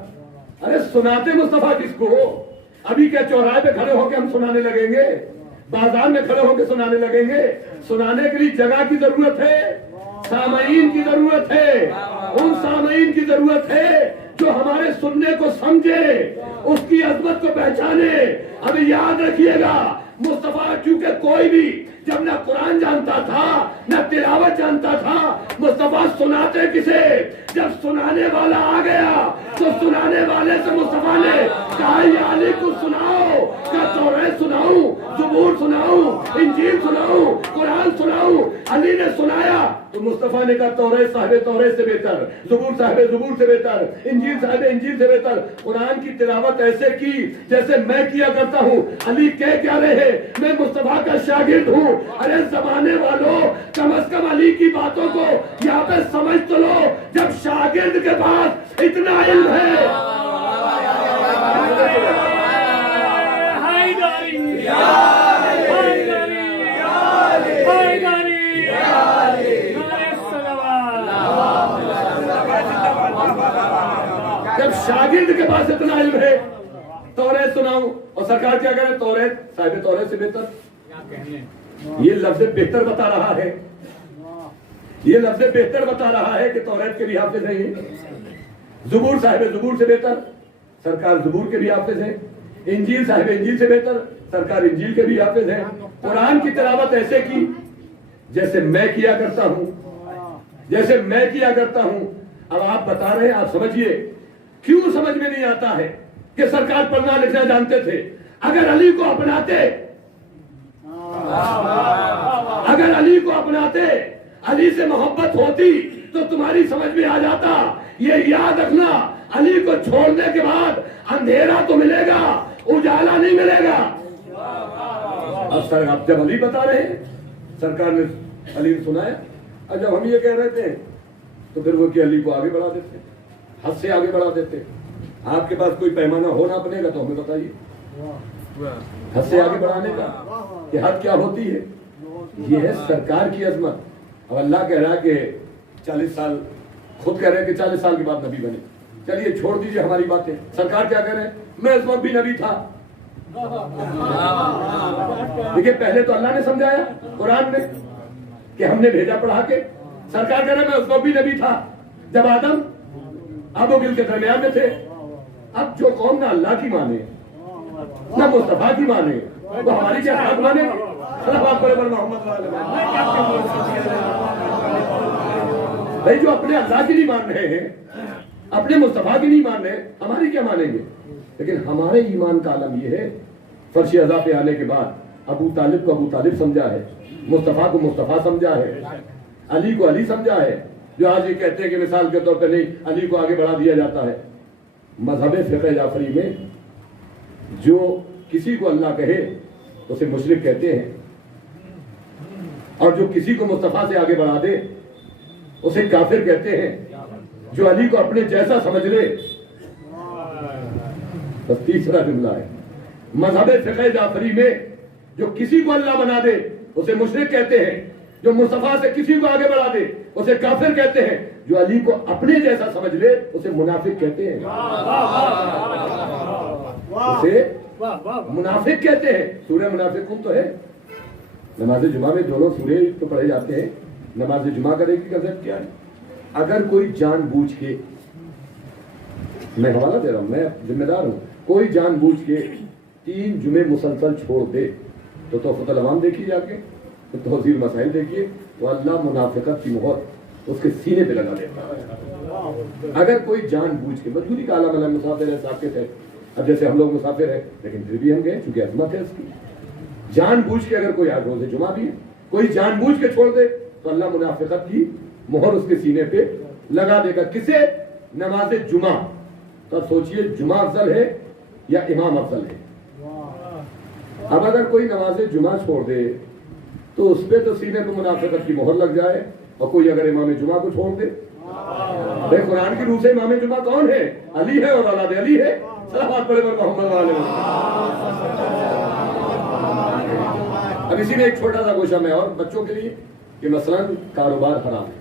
ارے سناتے مصطفیٰ کس کو؟ ابھی کیا چوراہے پہ کھڑے ہو کے ہم سنانے لگیں گے؟ بازار میں کھڑے ہو کے سنانے لگیں گے؟ سنانے کے لیے جگہ کی ضرورت ہے, سامعین کی ضرورت ہے, ان سامعین کی ضرورت ہے جو ہمارے سننے کو سمجھے, اس کی عظمت کو پہچانے. اب یاد رکھیے گا, مصطفیٰ چونکہ کوئی بھی جب نہ قرآن جانتا تھا نہ تلاوت جانتا تھا, مصطفیٰ سناتے کسے؟ جب سنانے والا آ گیا تو سنانے والے سے مصطفیٰ نے کہا یا علی کو سناؤ, کیا توریت سناؤں, زبور سناؤں, انجیل سناؤں, قرآن سناؤں؟ علی نے سنایا تو مصطفیٰ نے کہا توریت صاحب توریت سے بہتر, زبور صاحب زبور سے بہتر, انجیل صاحب انجیل سے بہتر. قرآن کی تلاوت ایسے کی جیسے میں کیا کرتا ہوں. علی کہہ کیا رہے, میں مصطفیٰ کا شاگرد ہوں. ارے زمانے والوں, کم از کم علی کی باتوں کو یہاں پہ سمجھ تو لو. جب شاگرد کے پاس اتنا علم ہے, جب شاگرد کے پاس اتنا علم ہے, توریت سناؤں اور سرکار کیا کرے, توریت صاحب توریت سے بہتر. یہ لفظ بہتر بتا رہا ہے, یہ لفظ بہتر بتا رہا ہے کہ توریت کے بھی حافظ ہیں یہ. زبور صاحب زبور سے بہتر, سرکار زبور کے بھی حافظ ہیں. انجیل صاحب انجیل سے بہتر, سرکار انجیل کے بھی حافظ ہیں. قرآن کی تلاوت ایسے کی جیسے میں کیا کرتا ہوں, جیسے میں کیا کرتا ہوں. اب آپ بتا رہے ہیں, آپ سمجھیے کیوں سمجھ میں نہیں آتا ہے کہ سرکار پڑھنا لکھنا جانتے تھے. اگر علی کو اپناتے, اگر علی کو اپناتے, علی سے محبت ہوتی تو تمہاری سمجھ میں آ جاتا. یہ یاد رکھنا, علی کو چھوڑنے کے بعد اندھیرا تو ملے گا, اجالا نہیں ملے گا. اب سر آپ جب علی بتا رہے ہیں, سرکار نے علی نے سنایا, اور جب ہم یہ کہہ رہے تھے تو پھر وہ کہ علی کو آگے بڑھا دیتے, حد سے آگے بڑھا دیتے. آپ کے پاس کوئی پیمانہ ہونا بنے گا تو ہمیں بتائیے, حد سے آگے بڑھانے کا کہ حد کیا ہوتی ہے. یہ ہے سرکار کی عظمت. اب اللہ کہہ رہا ہے کہ 40 سال, خود کہہ رہے ہیں کہ 40 سال کے بعد نبی بنے. چلیے چھوڑ دیجئے ہماری باتیں. سرکار کیا کہہ رہے ہیں, میں اس وقت بھی نبی تھا. دیکھیے پہلے تو اللہ نے سمجھایا قرآن میں کہ ہم نے بھیجا پڑھا کے. سرکار کہہ رہے ہیں میں اس وقت بھی نبی تھا جب آدم اب و گل کے درمیان میں تھے. اب جو قوم نہ اللہ کی مانے نہ مصطفیٰ کی مانے, وہ ہماری کیا بات مانے؟ بھائی جو اپنے اللہ کی نہیں مان رہے ہیں, اپنے مصطفیٰ کی نہیں مان رہے, ہماری کیا مانیں گے؟ لیکن ہمارے ایمان کا عالم یہ ہے, فرش عزا پہ آنے کے بعد ابو طالب کو ابو طالب سمجھا ہے, مصطفیٰ کو مصطفیٰ سمجھا ہے, علی کو علی سمجھا ہے. جو آج یہ کہتے ہیں کہ مثال کے طور پہ نہیں علی کو آگے بڑھا دیا جاتا ہے. مذہب فقہ جعفری میں جو کسی کو اللہ کہے اسے مشرک کہتے ہیں, اور جو کسی کو مصطفیٰ سے آگے بڑھا دے اسے کافر کہتے ہیں. جو علی کو اپنے جیسا سمجھ لے, بس تیسرا جملہ ہے, مذہب فقہ جعفری میں جو کسی کو اللہ بنا دے اسے مشرک کہتے ہیں, جو مصطفیٰ سے کسی کو آگے بڑھا دے اسے کافر کہتے ہیں, جو علی کو اپنے جیسا سمجھ لے اسے منافق کہتے ہیں, اسے منافق کہتے ہیں. سورہ منافقون تو ہے, نماز جمعہ میں دونوں سورے تو پڑھے جاتے ہیں. نماز جمعہ کرنے کی کنسپٹ کیا ہے؟ اگر کوئی جان بوجھ کے, میں حوالہ دے رہا ہوں, میں ذمہ دار ہوں, کوئی جان بوجھ کے 3 جمعے مسلسل چھوڑ دے تو تحفۃ العوام دیکھیے جا کے, توضیح مسائل دیکھیے, تو اللہ منافقت کی مہر اس کے سینے پہ لگا دیتا ہے. اگر کوئی جان بوجھ کے, مجبوری کا عالم عالم مسافر ہے, ثابت ہے. اب جیسے ہم لوگ مسافر ہیں لیکن پھر بھی ہم گئے چونکہ عظمت ہے اس کی. جان بوجھ کے اگر کوئی آج روزے جمعہ بھی ہے, کوئی جان بوجھ کے چھوڑ دے تو اللہ منافقت کی مہر اس کے سینے پہ لگا دے گا. کسے؟ نماز جمعہ. تو سوچئے جمعہ افضل ہے یا امام افضل ہے؟ اب اگر کوئی نماز جمعہ چھوڑ دے تو اس پہ تو سینے پہ منافقت کی مہر لگ جائے, اور کوئی اگر امام جمعہ کو چھوڑ دے, بھائی قرآن کی روح سے امام جمعہ کون ہے؟ علی ہے اور اولاد علی ہے. صلوات پڑھے پر محمد والے. اب اسی میں ایک چھوٹا سا گوشہ میں اور بچوں کے لیے کہ مثلا کاروبار حرام ہے,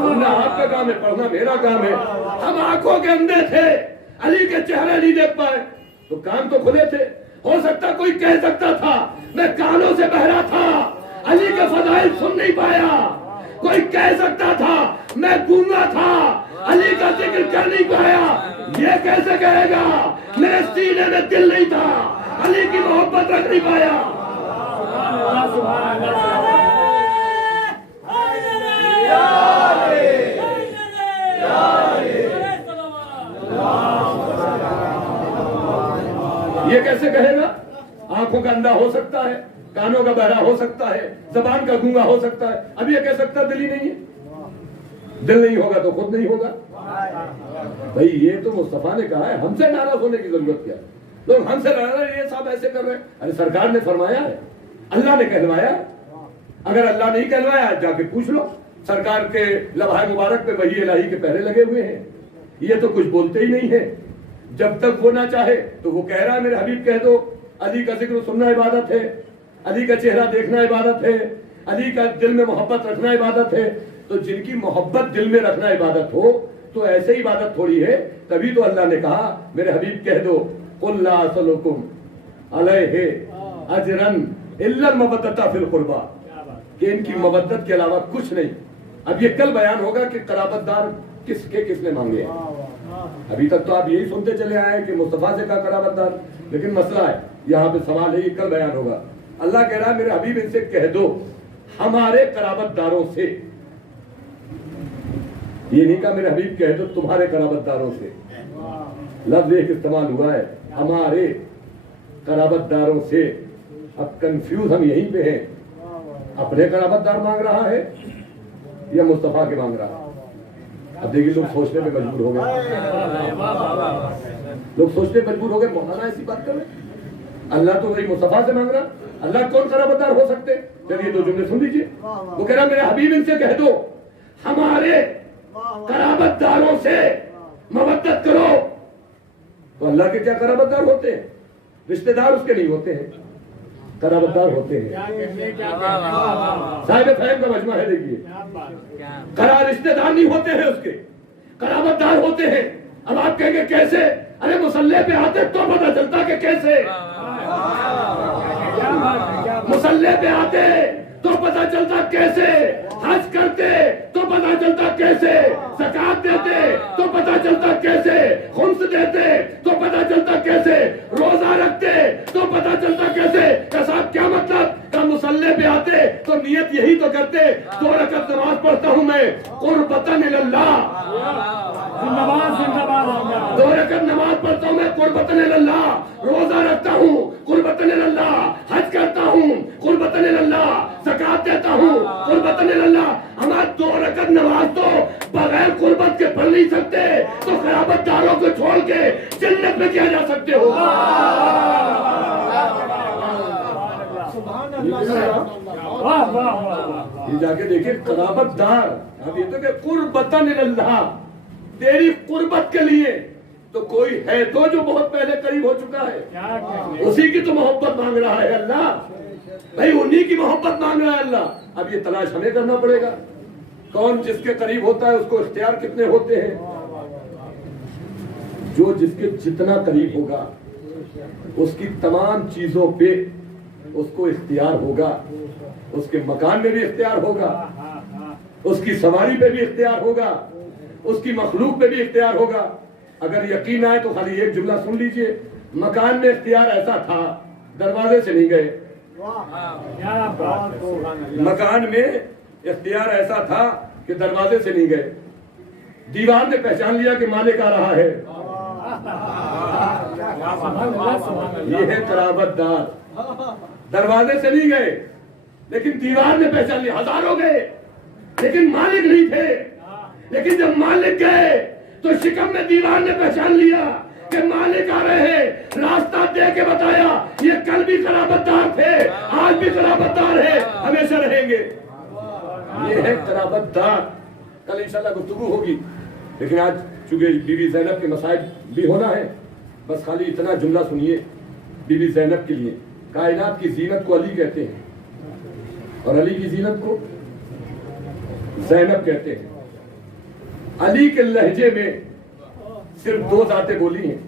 پڑھنا آپ کا کام ہے، پڑھنا میرا کام ہے. ہم آنکھوں کے اندھے تھے، علی کے چہرے نہیں دیکھ پائے تو کان تو کھلے تھے. ہو سکتا کوئی کہہ سکتا تھا میں کانوں سے بہرا تھا، علی کے فضائل سن نہیں پایا. کوئی کہہ سکتا تھا میں گونگا تھا، علی کا ذکر کر نہیں پایا. یہ کیسے کہے گا میرے سینے میں دل نہیں تھا، علی کی محبت رکھ نہیں پایا. یہ کیسے کہے گا؟ آنکھوں کا اندھا ہو سکتا ہے، کانوں کا بہرا ہو سکتا ہے، زبان کا گونگا ہو سکتا ہے. اب یہ کہہ سکتا دل ہی نہیں ہے. دل نہیں ہوگا تو خود نہیں ہوگا. بھئی یہ تو مصطفیٰ نے کہا ہے، ہم سے ناراض ہونے کی ضرورت کیا ہے؟ لوگ ہم سے ناراض ہیں، یہ صاحب ایسے کر رہے ہیں. ارے سرکار نے فرمایا ہے، اللہ نے کہلوایا. اگر اللہ نہیں کہلوایا جا کے پوچھ لو. سرکار کے لوحہ مبارک پہ وحی الہی کے پہرے لگے ہوئے ہیں. یہ تو کچھ بولتے ہی نہیں ہے. جب تک وہ نہ چاہے تو وہ کہہ رہا ہے میرے حبیب کہہ دو علی کا ذکر سننا عبادت ہے، علی کا چہرہ دیکھنا عبادت ہے، علی کا دل میں محبت رکھنا عبادت ہے. تو جن کی محبت دل میں رکھنا عبادت ہو تو ایسے ہی عبادت تھوڑی ہے. تبھی تو اللہ نے کہا میرے حبیب کہہ دو قل لا اسألکم علیہ اجرا الا المودۃ فی القربى، کہ ان کی مودت کے علاوہ کچھ نہیں. اب یہ کل بیان ہوگا کہ قرابت دار کس نے مانگے ہیں. ابھی تک تو آپ یہی سنتے چلے آئے کہ مصطفیٰ سے کہا قرابت دار، لیکن مسئلہ ہے یہاں پہ سوال ہے، یہ کل بیان ہوگا. اللہ کہہ رہا ہے میرے حبیب ان سے کہہ دو ہمارے قرابت داروں سے. یہ نہیں کہا میرے حبیب کہہ دو تمہارے قرابت داروں سے. لفظ ایک استعمال ہوا ہے ہمارے قرابت داروں سے. اب کنفیوز ہم یہیں پہ ہیں، اپنے قرابت دار مانگ رہا ہے یا مصطفیٰ کے مانگ رہا ہے. اب دیکھیے لوگ سوچنے پہ مجبور ہو گئے. لوگ سوچنے مجبور ہو گئے مولانا ایسی بات کر رہے ہیں. اللہ تو وہی مصطفیٰ سے مانگ رہا. اللہ کون قرابت دار ہو سکتے؟ چلیے دو جملے سن لیجیے. وہ کہہ رہا میرے حبیب ان سے کہہ دو ہمارے قرابت داروں سے مودت کرو. تو اللہ کے کیا قرابت دار ہوتے ہیں؟ رشتہ دار اس کے نہیں ہوتے ہیں، قرابت دار ہوتے ہیں. صاحب فہم کا مجمع ہے. دیکھیے رشتہ دار نہیں ہوتے ہیں، اس کے قرابت دار ہوتے ہیں. اب آپ کہیں گے کیسے؟ ارے مسلح پہ آتے تو پتہ چلتا کہ کیسے. مسلح پہ آتے تو پتہ چلتا کیسے، حج کرتے تو پتہ چلتا کیسے، زکات دیتے تو پتہ چلتا کیسے، خمس دیتے تو پتہ چلتا کیسے، روزہ رکھتے تو پتہ چلتا کیسے. کہ صاحب کیا مطلب؟ کہ مسلح پہ آتے تو نیت یہی تو کرتے 2 رکعت نماز پڑھتا ہوں میں قربتاً اللہ. 2 رکعت نماز پڑھتا ہوں میں قربتاً اللہ. روزہ رکھتا ہوں قربتاً اللہ. حج کرتا ہوں قربتاً اللہ. زکات دیتا ہوں قربتاً اللہ. ہمارا 2 رکعت نماز تو بغیر قربت کے پڑھ نہیں سکتے، تو قرابت داروں کو چھوڑ کے جنت میں کیا جا سکتے ہو؟ یہ جا کے دیکھیں قرابت دار. اب یہ تو کہ قربتاً اللہ، تیری قربت کے لیے. تو کوئی ہے تو جو بہت پہلے قریب ہو چکا ہے، اسی کی تو محبت مانگ رہا ہے اللہ. بھائی انہی کی محبت مانگ رہا ہے اللہ. اب یہ تلاش ہمیں کرنا پڑے گا کون جس کے قریب ہوتا ہے، اس کو اختیار کتنے ہوتے ہیں. جو جس کے جتنا قریب ہوگا اس کی تمام چیزوں پہ اس کو اختیار ہوگا. اس کے مکان میں بھی اختیار ہوگا، اس کی سواری پہ بھی اختیار ہوگا، اس کی مخلوق پہ بھی اختیار ہوگا. اگر یقین آئے تو خالی ایک جملہ سن لیجئے. مکان میں اختیار ایسا تھا دروازے سے نہیں گئے. مکان میں اختیار ایسا تھا کہ دروازے سے نہیں گئے. دیوار نے پہچان لیا کہ مالک آ رہا ہے. یہ ہے قرابت دار. دروازے سے نہیں گئے لیکن دیوار نے پہچان لیا. ہزاروں گئے لیکن مالک نہیں تھے. لیکن جب مالک گئے تو شکم میں دیوار نے پہچان لیا کہ مالک آ رہے ہیں. راستہ دے کے بتایا. یہ کل بھی قرابت دار تھے، آج بھی قرابت دار ہے، ہمیشہ رہیں گے. یہ ہے قرابت دار. کل انشاءاللہ گفتگو ہوگی، لیکن آج چونکہ بی بی زینب کے مسائل بھی ہونا ہے، بس خالی اتنا جملہ سنیے. بی بی زینب کے لیے کائنات کی زینت کو علی کہتے ہیں، اور علی کی زینت کو زینب کہتے ہیں. علی کے لہجے میں صرف 2 ذاتیں بولی ہیں,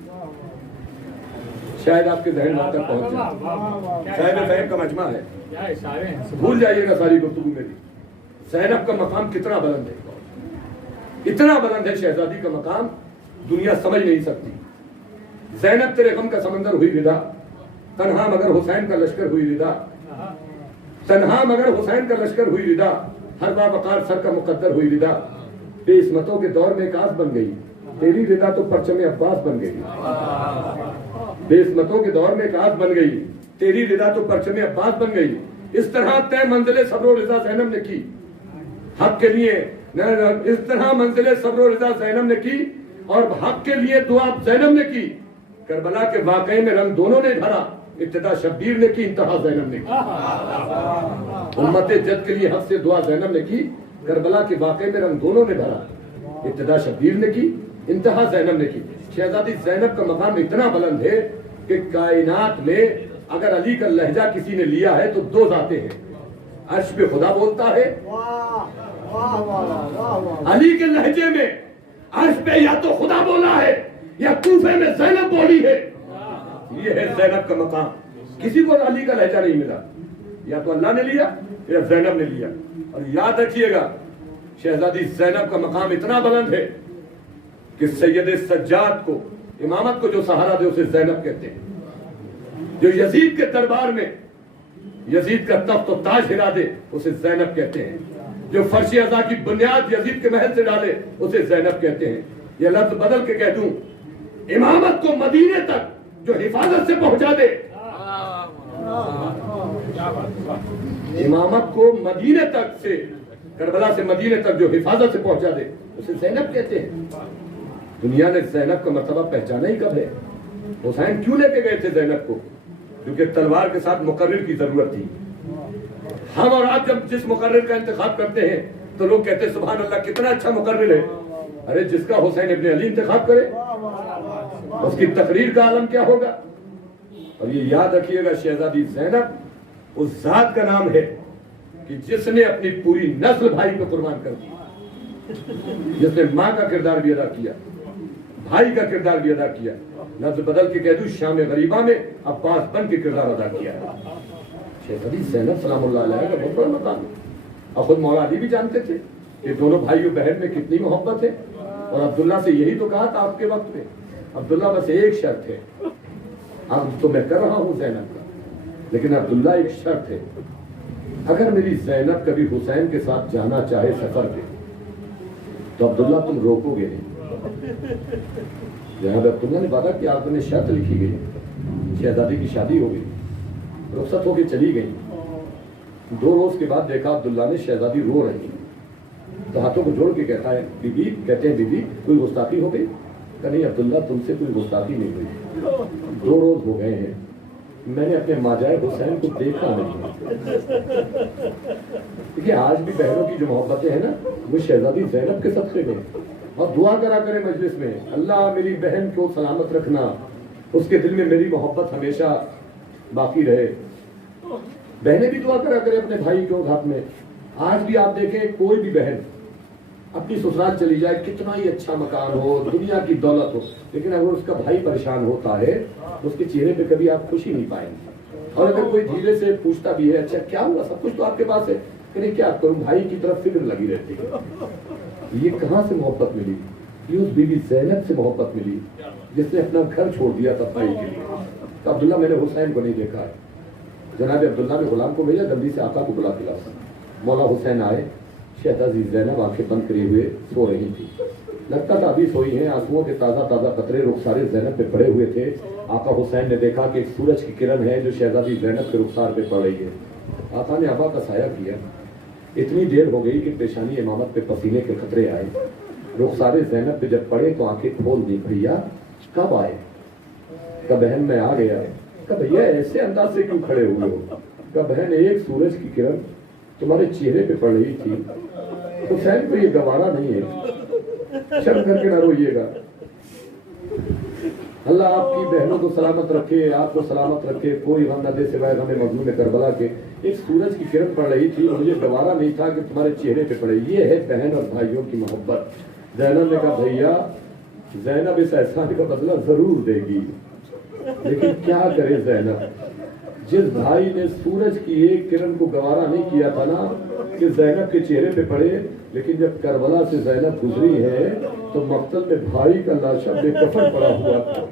شاید آپ کے ذہن وہاں تک پہنچ جائے. صاحب فہم کا مجمع ہے, کیا اشارے ہیں. بھول جائیے گا ساری گفتگو میری. زینب کا مقام کتنا بلند ہے, اتنا بلند ہے شہزادی کا مقام, دنیا سمجھ نہیں سکتی. زینب تیرے غم کا سمندر ہوئی ردا, تنہا مگر حسین کا لشکر ہوئی ردا, تنہا مگر حسین کا لشکر ہوئی ردا, ہر وقار سر کا مقدر ہوئی ردا. بے عصمتوں کے دور میں ایک آس بن گئی, تیری ردا تو پرچم عباس بن گئی. بے عصمتوں کے دور میں ایک آس بن گئی, تیری ردا تو پرچم عباس بن گئی. اس طرح طے منزل صبر و رضا زینب نے کی حق کے لیے, اس طرح منزل صبر و رضا زینب نے کی اور حق کے لیے دعا زینب نے کی. کربلا کے واقعے میں رنگ دونوں نے بھرا, ابتدا شبیر نے کی, انتہا زینب نے کی. امت جد کے لیے حق سے دعا زینب نے کی, کربلا کے واقعے میں رنگ دونوں نے بھرا, ابتدا شبیر نے کی, انتہا زینب نے کی. شہزادی زینب کا مقام اتنا بلند ہے کہ کائنات میں اگر علی کا لہجہ کسی نے لیا ہے تو 2 ذاتیں ہیں. عرش پہ خدا بولتا ہے, علی کے لہجے میں عرش پہ یا تو خدا بولا ہے یا کوفے میں زینب بولی ہے. یہ ہے زینب کا مقام. کسی کو علی کا لہجہ نہیں ملا, یا تو اللہ نے لیا یا زینب نے لیا. اور یاد رکھیے گا شہزادی زینب کا مقام اتنا بلند ہے کہ سید سجاد کو امامت کو جو سہارا دے اسے زینب کہتے ہیں. جو یزید کے دربار میں یزید کا تخت و تاج ہلا دے اسے زینب کہتے ہیں. جو فرش ازا کی بنیاد یزید کے محل سے ڈالے اسے زینب کہتے ہیں. یہ لفظ بدل کے کہہ دوں, امامت کو مدینے تک جو حفاظت سے پہنچا دے, امامت کو مدینے تک سے, کربلا سے مدینے تک جو حفاظت سے پہنچا دے اسے زینب کہتے ہیں. دنیا نے زینب کا مرتبہ پہچانا ہی کب ہے. حسین کیوں لے کے گئے تھے زینب کو؟ کیونکہ تلوار کے ساتھ مقرر کی ضرورت تھی. ہم اور آپ جب جس مقرر کا انتخاب کرتے ہیں تو لوگ کہتے ہیں سبحان اللہ کتنا اچھا مقرر ہے. ارے جس کا حسین ابن علی انتخاب کرے اس کی تقریر کا عالم کیا ہوگا. اور یہ یاد رکھیے گا شہزادی زینب اس ذات کا نام ہے کہ جس نے اپنی پوری نسل بھائی کو قربان کر دی, جس نے ماں کا کردار بھی ادا کیا, بھائی کا کردار بھی ادا کیا. لفظ بدل کے کہہ دوں شام غریبہ میں عباس بن کے کردار ادا کیا ہے. شہزادی زینب سلام اللہ علیہ کا بہت بڑا مقام ہے. اور خود مولا علی بھی جانتے تھے کہ دونوں بھائیوں بہن میں کتنی محبت ہے. اور عبداللہ سے یہی تو کہا تھا آپ کے وقت میں, عبداللہ بس ایک شرط ہے, اب تو میں کر رہا ہوں زینب کا, لیکن عبداللہ ایک شرط ہے, اگر میری زینب کبھی حسین کے ساتھ جانا چاہے سفر پہ تو عبداللہ تم روکو گے نہیں. جناب عبداللہ نے وعدہ کیا, آپ نے شرط لکھی گئی, شہزادی کی شادی ہو گئی, رخصت ہو کے چلی گئی. 2 روز کے بعد دیکھا عبداللہ نے شہزادی رو رہی ہے, تو ہاتھوں کو جوڑ کے کہتا ہے بی بی, کہتے ہیں بی بی کوئی گستاخی ہو گئی؟ کہ نہیں عبداللہ تم سے کوئی گستاخی نہیں ہوئی, 2 روز ہو گئے ہیں میں نے اپنے ماجائے حسین کو دیکھا نہیں. دیکھیے آج بھی بہنوں کی جو محبتیں ہیں نا وہ شہزادی زینب کے صدقے میں, اور دعا کرا کرے مجلس میں, اللہ میری بہن کو سلامت رکھنا, اس کے دل میں میری محبت ہمیشہ باقی رہے. بہنیں بھی دعا کرا کرے اپنے بھائی کو گھات میں. آج بھی آپ دیکھیں کوئی بھی بہن اپنی سسرال چلی جائے, کتنا ہی اچھا مکان ہو, دنیا کی دولت ہو, لیکن اگر اس کا بھائی پریشان ہوتا ہے اس کے چہرے پہ کبھی آپ خوشی نہیں پائیں گے. اور اگر کوئی دھیرے سے پوچھتا بھی ہے اچھا کیا ہوا, سب کچھ تو آپ کے پاس ہے, کہ نہیں کیا کروں, بھائی کی طرف فکر لگی رہتی ہے. یہ کہاں سے محبت ملی؟ یہ اس بی بی زینب سے محبت ملی جس نے اپنا گھر چھوڑ دیا تھا بھائی کے لیے. تو عبداللہ میں نے حسین کو نہیں دیکھا ہے. جناب عبداللہ نے غلام کو بھیجا جلدی سے آقا کو بلا کے لاؤ. مولا حسین آئے, شہزادی زینب آنکھیں بند کریے ہوئے سو رہی تھی. لگتا تھا ابھی سوئی ہیں, آنسوؤں کے تازہ تازہ قطرے رخسار زینب پہ پڑے ہوئے تھے. آقا حسین نے دیکھا کہ ایک سورج کی کرن ہے جو شہزادی زینب کے رخسار پہ پڑ رہی ہے. آقا نے آبا کا سایہ کیا. اتنی دیر ہو گئی کہ پیشانی امامت پہ پسینے کے قطرے آئے. رخسار زینب پہ جب پڑے تو آنکھیں کھول دی. بھیا کب آئے؟ کہ بہن میں آ گیا. کہ بھیا ایسے انداز سے کیوں کھڑے ہوئے ہو؟ کہ بہن ایک سورج کی کرن تمہارے چہرے پہ پڑ رہی تھی. حسین کو یہ گوارا نہیں ہے, شرم کر کے نہ روئیے گا. اللہ آپ کی بہنوں کو سلامت رکھے, آپ کو سلامت رکھے, کوئی غم نہ دے سوائے غم مظلوم کربلا کے. ایک سورج کی کرن پڑ رہی تھی, مجھے گوارا نہیں تھا کہ تمہارے چہرے پہ پڑے. یہ ہے بہن اور بھائیوں کی محبت. زینب نے کہا بھیا زینب اس احسان کا بدلہ ضرور دے گی, لیکن کیا کرے زینب, جس بھائی نے سورج کی ایک کرن کو گوارا نہیں کیا تھا نا کہ زینب کے چہرے پہ پڑے, لیکن جب کربلا سے زینب گزری ہے تو مقتل میں بھائی کا لاشا بے کفن پڑا ہوا تھا.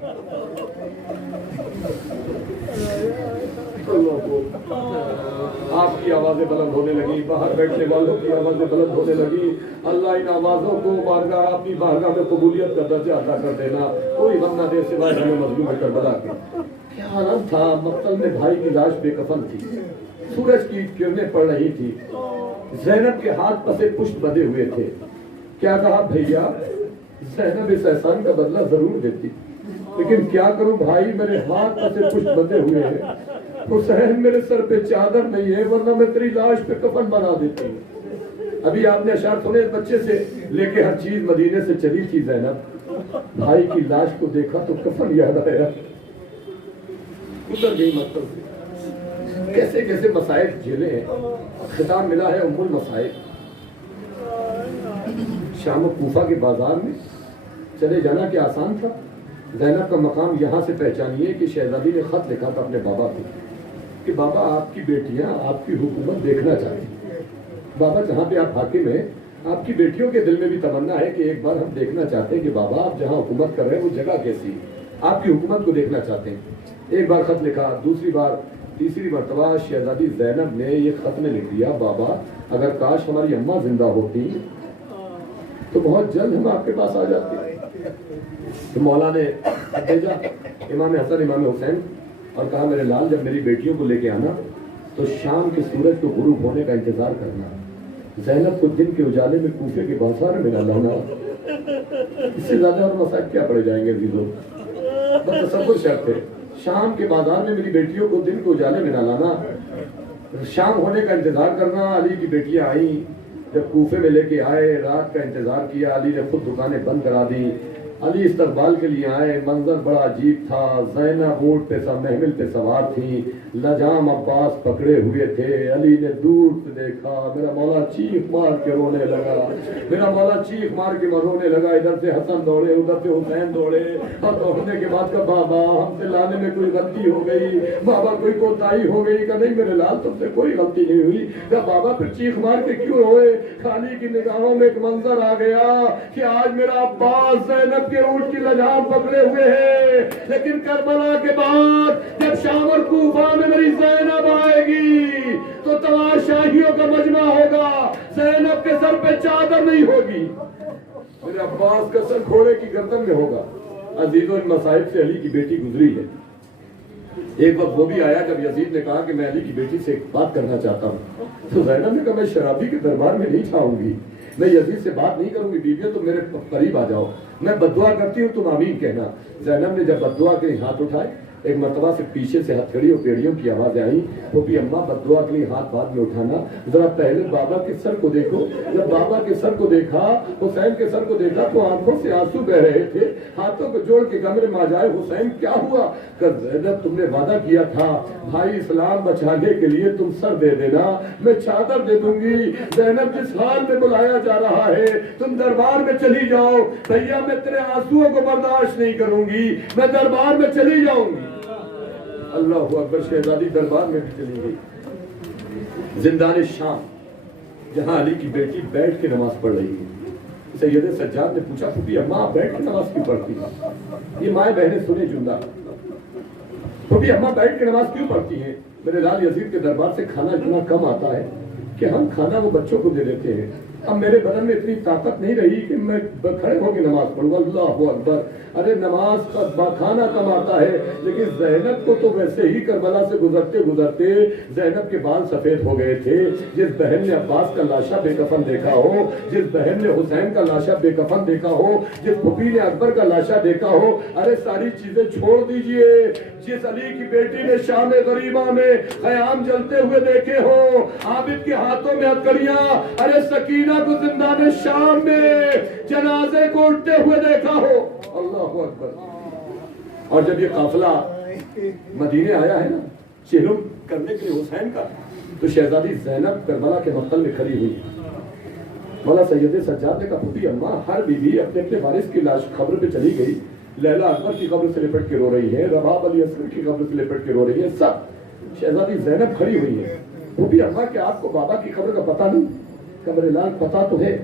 آپ کی آوازیں بلند ہونے لگی, باہر بیٹھنے والوں کی آوازیں بلند ہونے لگی. اللہ ان آوازوں کو بارگاہ اپنی بارگاہ میں قبولیت کا درجہ عطا کر دینا. کوئی غم نہ دے سوائے ہمیں مظلوم کربلا کے. کیا عالم تھا, مقتل میں بھائی کی لاش بے کفن تھی, سورج کی کرنیں پڑ رہی تھی, زینب کے ہاتھ پسے پشت بندھے ہوئے تھے. کیا کہا بھیا زینب اس احسان کا بدلہ ضرور دیتی, لیکن کیا کروں بھائی میرے ہاتھ پسے پشت بندھے ہوئے ہیں. حسین میرے سر پہ چادر نہیں ہے ورنہ میں تیری لاش پہ کفن بنا دیتی ہوں. ابھی آپ نے اشعار سنے, بچے سے لے کے ہر چیز مدینے سے چلی تھی زینب, بھائی کی لاش کو دیکھا تو کفن یاد آیا, ادھر گئی مقتل سے. کیسے کیسے مسائل جھیلے ہیں. خطاب ملا ہے ام المسائل. شام و کوفہ کے بازار میں چلے جانا کیا آسان تھا. زینب کا مقام یہاں سے پہچانیے کہ شہزادی نے خط لکھا تھا اپنے بابا کو کہ بابا آپ کی بیٹیاں آپ کی حکومت دیکھنا چاہتی ہیں. بابا جہاں پہ آپ حاکم ہیں آپ کی بیٹیوں کے دل میں بھی تمنا ہے کہ ایک بار ہم دیکھنا چاہتے ہیں کہ بابا آپ جہاں حکومت کر رہے ہیں وہ جگہ کیسی, آپ کی حکومت کو دیکھنا چاہتے ہیں. ایک بار خط لکھا, دوسری بار, تیسری مرتبہ شہزادی زینب نے یہ خط میں لکھ دیا بابا اگر کاش ہماری اماں زندہ ہوتی تو بہت جلد ہم آپ کے پاس آ جاتے. تو مولا نے بھیجا امام حسن امام حسین اور کہا میرے لال جب میری بیٹیوں کو لے کے آنا تو شام کے سورج کو غروب ہونے کا انتظار کرنا, زینب کو دن کے اجالے میں کوفے کے بازار میں نہ لانا. اس سے زیادہ اور مسائل کیا پڑے جائیں گے عزیزوں. بس تصور شرط ہے, شام کے بازار میں میری بیٹیوں کو دن کے اجالے میں نہ لانا, شام ہونے کا انتظار کرنا. علی کی بیٹیاں آئیں, جب کوفے میں لے کے آئے رات کا انتظار کیا, علی نے خود دکانیں بند کرا دی. علی استقبال کے لیے آئے, منظر بڑا عجیب تھا. زینب اونٹ پہ محمل پہ سوار تھی, لجام عباس پکڑے ہوئے تھے. علی نے دور سے دیکھا, میرا مولا چیخ مار کے رونے لگا, میرا مولا چیخ مار کے رونے لگا. ادھر سے حسن دوڑے, ادھر سے حسین دوڑے, اور دوڑنے کے بعد کا بابا ہم سے لانے میں کوئی غلطی ہو گئی, بابا کوئی کوتاہی ہو گئی. کہ نہیں میرے لال تم سے کوئی غلطی نہیں ہوئی. کہ بابا پھر چیخ مار کے کیوں روئے. خالی کی نگاہوں میں ایک منظر آ گیا کہ آج میرا عباس زینب کے اونٹ کی لجام پکڑے ہوئے ہیں, لیکن کربلا کے بعد جب شام اور کوفہ میں میری زینب آئے گی تو تماشائیوں کا مجمع ہوگا. زینب کے سر پہ چادر نہیں ہوگی, میرے عباس کا سر گھوڑے کی گردن میں ہوگا. عزیزوں ان مصائب سے علی کی بیٹی گزری ہے. ایک وقت وہ بھی آیا جب یزید نے کہا کہ میں علی کی بیٹی سے ایک بات کرنا چاہتا ہوں, تو زینب نے کہا میں شرابی کے دربار میں نہیں جاؤں گی, میں یزید سے بات نہیں کروں گی. بیویوں تو میرے قریب آ جاؤ, میں بددعا کرتی ہوں تم آمین کہنا. زینب نے جب بددعا کے لیے ہاتھ اٹھائے, ایک مرتبہ سے پیچھے سے ہتھکڑی اور پیڑیوں کی آوازیں آئیں. وہ بھی اماں بددعا کے لیے ہاتھ بعد میں اٹھانا, ذرا پہلے بابا کے سر کو دیکھو. جب بابا کے سر کو دیکھا, حسین کے سر کو دیکھا تو آنکھوں سے آنسو بہ رہے تھے. ہاتھوں کو جوڑ کے کمرے میں آ جائے, حسین کیا ہوا. کہ زینب تم نے وعدہ کیا تھا بھائی اسلام بچانے کے لیے تم سر دے دینا, میں چادر دے دوں گی. زینب جس حال میں بلایا جا رہا ہے تم دربار میں چلی جاؤ. بھیا میں تیرے آنسوؤں کو برداشت نہیں کروں گی, میں دربار میں چلی جاؤں گی. اللہ اکبر. شہزادی دربار میں بھی چلی گئی. زندان شام جہاں علی کی بیٹی بیٹھ کے نماز پڑھ رہی ہے. سید سجاد نے پوچھا پھوپھی اماں بیٹھ کے نماز کیوں پڑھتی ہیں. یہ مائیں بہنیں سنے جملہ, پھوپھی اماں بیٹھ کے نماز کیوں پڑھتی ہیں. میرے لال یزید کے دربار سے کھانا اتنا کم آتا ہے کہ ہم کھانا وہ بچوں کو دے دیتے ہیں. اب میرے بدن میں اتنی طاقت نہیں رہی کہ میں کھڑے ہو کے نماز پڑھوں. اللہ اکبر. ارے نماز کا کھانا کم آتا ہے, لیکن زینب کو تو ویسے ہی کربلا سے گزرتے گزرتے زینب کے بال سفید ہو گئے تھے. جس بہن نے عباس کا لاشا بے کفن دیکھا ہو, جس بہن نے حسین کا لاشا بے کفن دیکھا ہو, جس پھوپھی نے اکبر کا لاشا دیکھا ہو, ارے ساری چیزیں چھوڑ دیجئے. جس علی کی بیٹی نے شام غریبہ میں خیام جلتے ہوئے دیکھے ہو, عابد کے ہاتھوں میں ہتھکڑیاں, ارے سکینہ کو زندان شام میں جنازے کو اٹھتے ہوئے دیکھا ہو. اللہ اکبر. اور جب یہ قافلہ مدینے آیا ہے نا چہلم کرنے کے لیے حسین کا، تو شہزادی زینب کربلا کے مقتل میں کھڑی ہوئی۔ مولا سید سجاد نے کہا پھوپھی اماں ہر بیوی اپنے اپنے وارث کی لاش قبر پہ چلی گئی، لیلا اکبر کی قبر سے لپٹ کے رو رہی ہے، رباب علی اصغر کی قبر سے لپٹ کے رو رہی ہے، سب شہزادی زینب کھڑی ہوئی ہے۔ پھوپھی اماں کیا آپ کو بابا کی قبر کا پتہ نہیں؟ قبر لال پتہ تو ہے،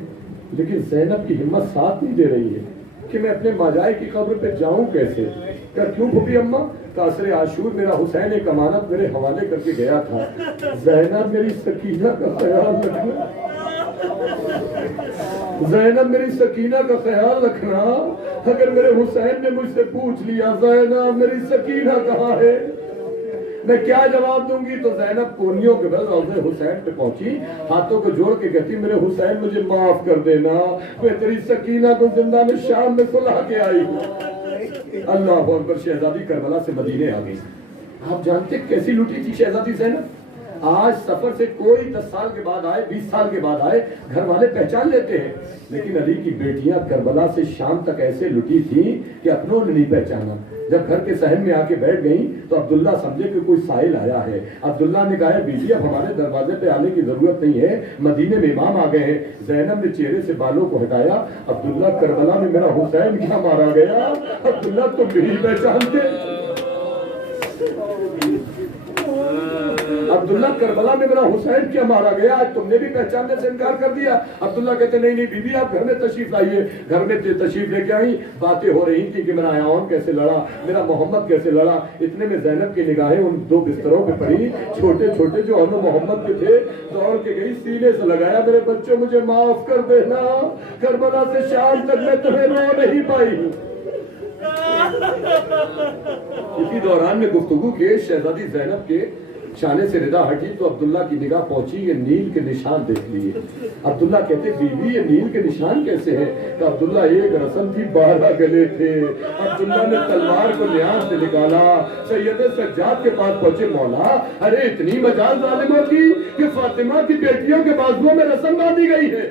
لیکن زینب کی ہمت ساتھ نہیں دے رہی ہے کہ میں اپنے ماجائے کی قبر پہ جاؤں کیسے؟ کہا کیوں پھوپھی اماں؟ قاصر عاشور میرا حسین ایک امانت میرے حوالے کر کے گیا تھا، زینب میری سکینہ کا خیال رکھنا، زینب میری سکینہ کا خیال رکھنا۔ اگر میرے حسین نے مجھ سے پوچھ لیا زینب میری سکینہ کہاں ہے، میں کیا جواب دوں گی؟ تو زینب کونیوں کے بل روضہ حسین پہ پہنچی، ہاتھوں کو جوڑ کے کہتی میرے حسین مجھے معاف کر دینا، میں تیری سکینہ کو زندہ میں شام میں سلا کے آئی ہوں۔ اللہ اکبر، شہزادی کربلا سے مدینے آ گئی۔ آپ جانتے کیسی لوٹی تھی شہزادی زینب؟ آج سفر سے کوئی 10 سال کے بعد آئے، 20 سال کے بعد آئے، گھر والے پہچان لیتے ہیں، لیکن علی کی بیٹیاں کربلا سے شام تک ایسے لٹی تھیں کہ اپنوں نے نہیں پہچانا۔ جب گھر کے صحن میں آ کے بیٹھ گئیں تو عبداللہ سمجھے کہ کوئی سائل آیا ہے۔ عبداللہ نے کہا بیٹی اب ہمارے دروازے پہ آنے کی ضرورت نہیں ہے، مدینے میں امام آ گئے ہیں۔ زینب نے چہرے سے بالوں کو ہٹایا، عبداللہ کربلا میں میرا حسین کیا مارا گیا؟ عبداللہ تم نہیں پہچانتے؟ عبداللہ کربلا میں میرا حسین کیا مارا گیا؟ آج تم نے بھی پہچاننے سے انکار کر دیا۔ عبداللہ کہتے نہیں نہیں بی بی آپ گھر میں تشریف لائیے۔ گھر میں تشریف لے کے آئی، باتیں ہو رہی تھی کہ میرا آیون کیسے لڑا، میرا محمد کیسے لڑا۔ اتنے میں زینب کی نگاہیں ان 2 بستروں پہ پڑی، چھوٹے چھوٹے جو انو محمد کے تھے، دوڑ کے گئی، سینے سے لگایا میرے بچوں مجھے معاف کر دینا، کربلا سے شام تک میں تمہیں رو نہیں پائی ہوں۔ اسی دوران میں گفتگو کے شہزادی زینب کے شانے سے ردا ہٹی تو عبداللہ کی نگاہ پہنچی، یہ نیل کے نشان دیکھ لیے۔ عبداللہ کہتے بی بی یہ نیل کے نشان کیسے ہیں؟ تو عبداللہ ایک رسم تھی 12 گلے تھے۔ عبداللہ نے تلوار کو نیاز سے نکالا، سید سجاد کے پاس پہنچے، مولا ارے اتنی مجال ظالموں کی کہ فاطمہ کی بیٹیوں کے بازوؤں میں رسم باندھی گئی ہے۔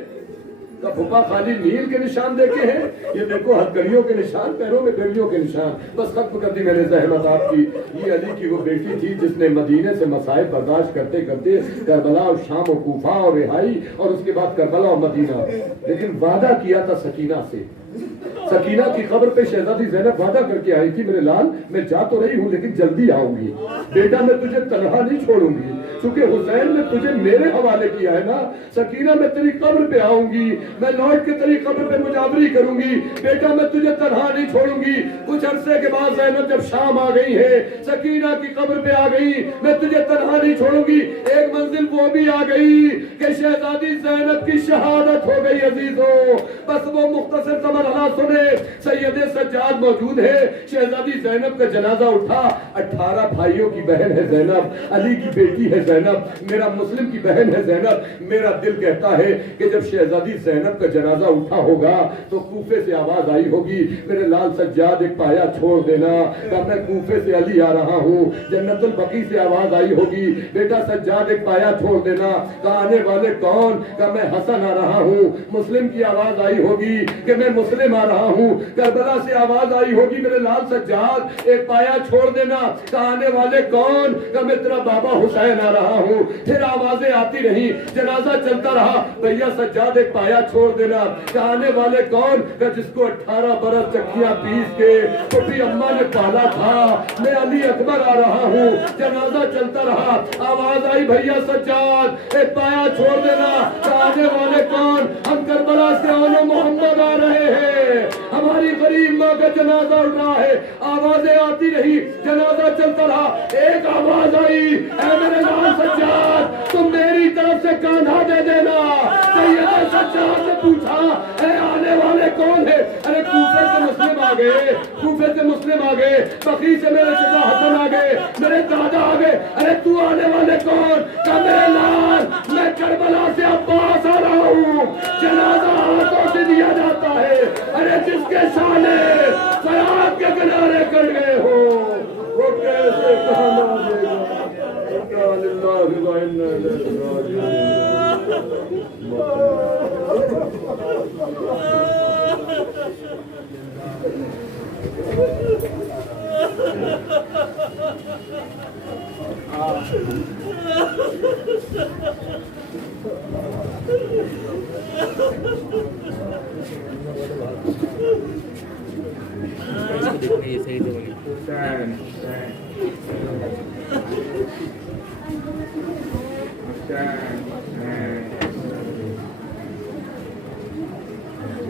پھپا خالی نیل کے نشان دیکھے ہیں، یہ دیکھو ہتھکڑیوں کے نشان، پیروں میں بیڑیوں کے نشان۔ بس ختم کر دی میں نے زحمت آپ کی۔ یہ علی کی وہ بیٹی تھی جس نے مدینے سے مصائب برداشت کرتے کرتے کربلا اور شام و کوفہ اور رہائی اور اس کے بعد کربلا اور مدینہ، لیکن وعدہ کیا تھا سکینہ سے۔ سکینہ کی قبر پہ شہزادی زینب وعدہ کر کے آئی تھی میرے لال میں جا تو رہی ہوں لیکن جلدی آؤں گی، بیٹا میں تجھے تنہا نہیں چھوڑوں گی، چونکہ حسین نے تجھے میرے حوالے کیا ہے نا۔ سکینہ میں تیری قبر پہ آؤں گی، میں لوٹ کے تیری قبر پہ مجاوری کروں گی، بیٹا میں تجھے تنہا نہیں چھوڑوں گی۔ کچھ عرصے کے بعد زینب جب شام آ گئی ہے، سکینہ کی قبر پہ آ گئی، میں تجھے تنہا نہیں چھوڑوں گی۔ ایک منزل وہ بھی آ گئی کہ شہزادی زینب کی شہادت ہو گئی عزیزوں۔ بس وہ مختصر تمنا سنے، سید سجاد موجود ہے، شہزادی زینب کا جنازہ اٹھا۔ 18 بھائیوں کی بہن ہے زینب، علی کی بیٹی ہے زینب، میرا مسلم کی بہن ہے زینب۔ میرا دل کہتا ہے کہ جب شہزادی زینب کا جنازہ اٹھا ہوگا تو کوفے سے آواز آئی ہوگی میرے لال سجاد ایک پایا چھوڑ دینا، کہ میں کوفے سے علی آ رہا ہوں۔ جنت البقیع سے آواز آئی ہوگی بیٹا سجاد ایک پایا چھوڑ دینا، کہ آنے والے کون؟ کہ میں حسن آ رہا ہوں۔ مسلم کی آواز آئی ہوگی کہ میں مسلم آ رہا ہوں۔ کربلا سے آواز آئی ہوگی میرے لال سجاد ایک پایا چھوڑ دینا، کہ آنے والے کون؟ کہ میں تیرا بابا حسین آ رہا ہوں۔ پھر آوازیں آتی رہی، جنازہ چلتا رہا، بھیا سجاد ایک پایا چھوڑ دینا، کہ آنے والے کون؟ کہ جس کو 18 برس چکیاں پیس کے پھوپھی اماں نے پالا تھا، میں علی اکبر آ رہا ہوں۔ جنازہ چلتا رہا، آواز آئی بھیا سجاد ایک پایا چھوڑ دینا، کہ آنے والے کون؟ ہم کربلا سے آنے محمد آ رہے ہیں، ہماری غریب ماں کا جنازہ اٹھ رہا ہے۔ آوازیں آتی رہی، جنازہ چلتا رہا، ایک آواز آئی اے میرے لال سجاد تم میری طرف سے کاندھا دے دینا۔ سید سجاد نے پوچھا اے آنے والے کون ہے؟ ارے کوفے سے مسلم آ گئے، کوفے سے مسلم آ گئے، بقیع سے میرے چچا حسن آ گئے، میرے دادا آ گئے، ارے تو آنے والے کون؟ کہ میرے لال میں کربلا سے عباس آ رہا ہوں۔ جنازہ ہاتھوں سے دیا جاتا ہے، ارے جس کے شانے فریاد کے کنارے کر گئے ہو وہ کیسے کہاں دے گا؟ انا للہ و انا الیہ راجعون۔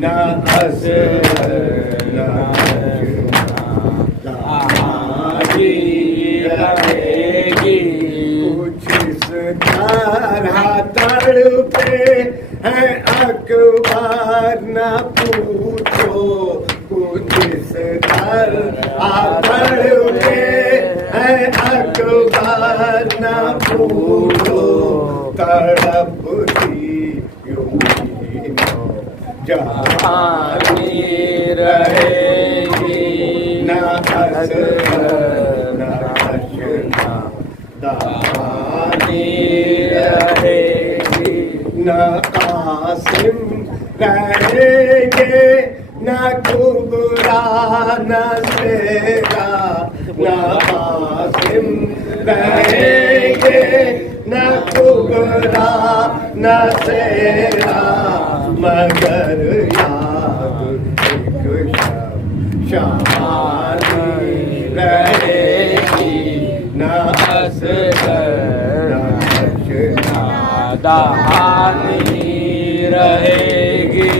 نہ اصغر نہ دامادی رہے گی کچھ اس طرح تڑپے ہے اکبر نہ پوچھو کچھ اس طرح تڑپے ہے اکبر نہ پوچھو تڑپتی جہانی رہے گی نہ اصغر نہ اشنا دامانی رہے گی نہ قاسم رہیں گے نہ کبرا نہ سیرا نہ قاسم رہیں گے نہ کبرا نہ سیرا مگر یاد ایک شانی رہے گی نہ اصغر نہ اشنا دامانی رہے گی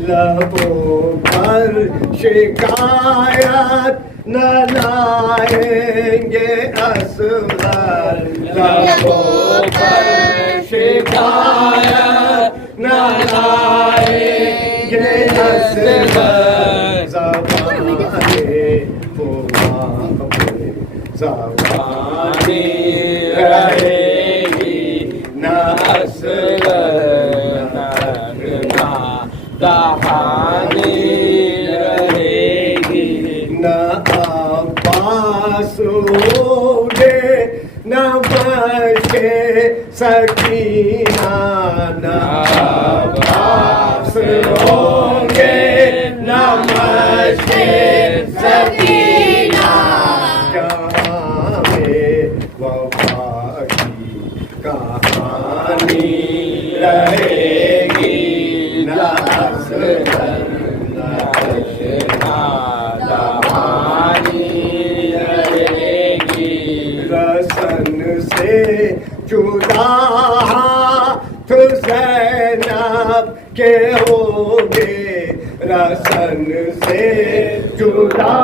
لبوں پر شکایت نہ لائیں گے اصغر لبوں پر شکایت نہ لائیں گے اصغر زبانے زبانی رہے گی نہ اصغر نہ دہانی رہے گی نہ عباس ہوگے نہ بچے سکینہ نہ عباس ہوگے نہ بچے سکینہ جہاں میں وفا کی کہانی رہے گی نہ اصغر نہ اشنا دامانی رہے گی رسن سے جدا تو زینب کے ہوگے رسن سے جدا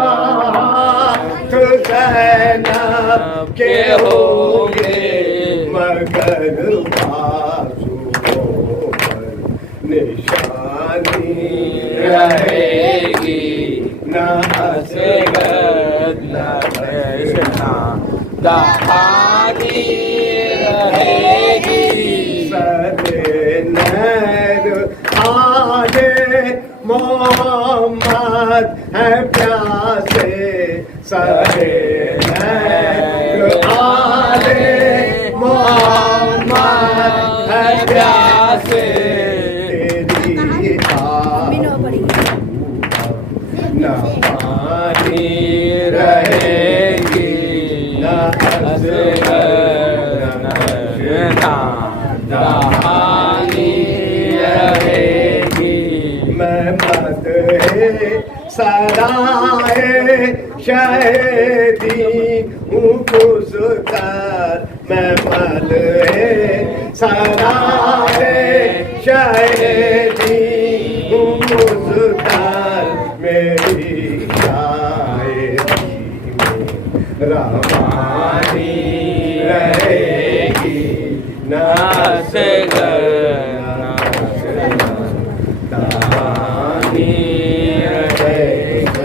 تو زینب کے ہوگے مگر بازو پر نشانی رہے گی نہ اصغر نہ اشنا دامانی رہے گی سرنیر آگے محمد ہے پیاسے سرنیر آگے محمد ہے پیاسے تیری نہ پانی رہے گی نہ اصغر نہ اشنا دامانی رہے گی میں مدح سرائے شہدی ہوں گزر میں مدح سرائے شہدی ہوں گزر میری شاعری میں روانی رہے گی نہ اصغر نہ اشنا دامانی رہے گی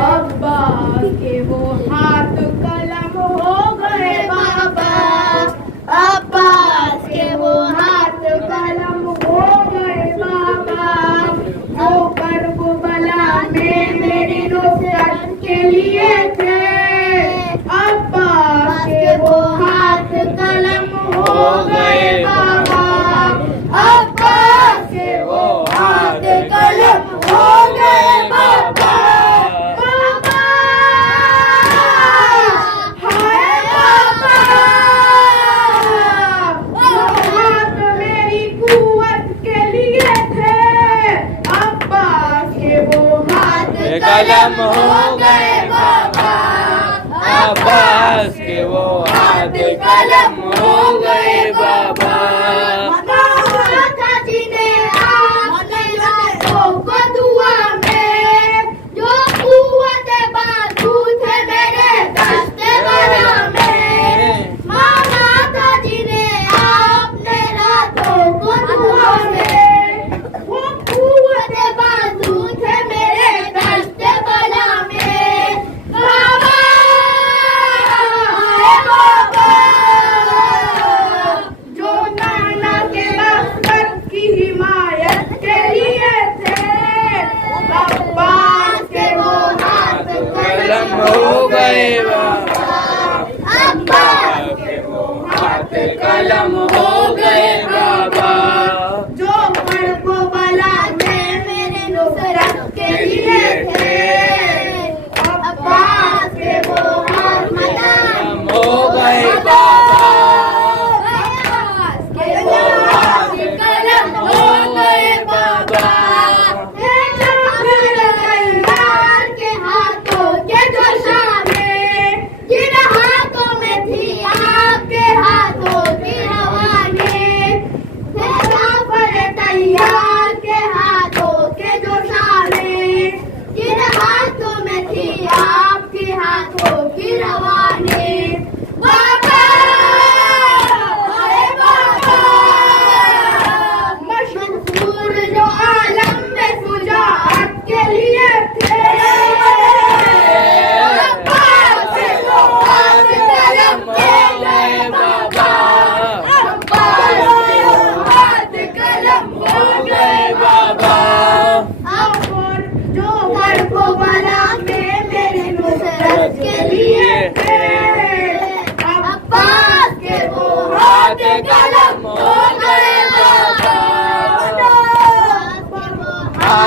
عباس کے وہ ہاتھ قلم ہو گئے بابا عباس کے وہ ہاتھ قلم ہو گئے بابا جو کربلا میں میری نصرت کے لیے تھے عباس کے وہ ہاتھ قلم ہو گئے بابا عباس کے وہ ہاتھ قلم ہو گئے بابا قلم ہو گئے بابا عباس کے وہ ہاتھ قلم ہو گئے بابا جنہیں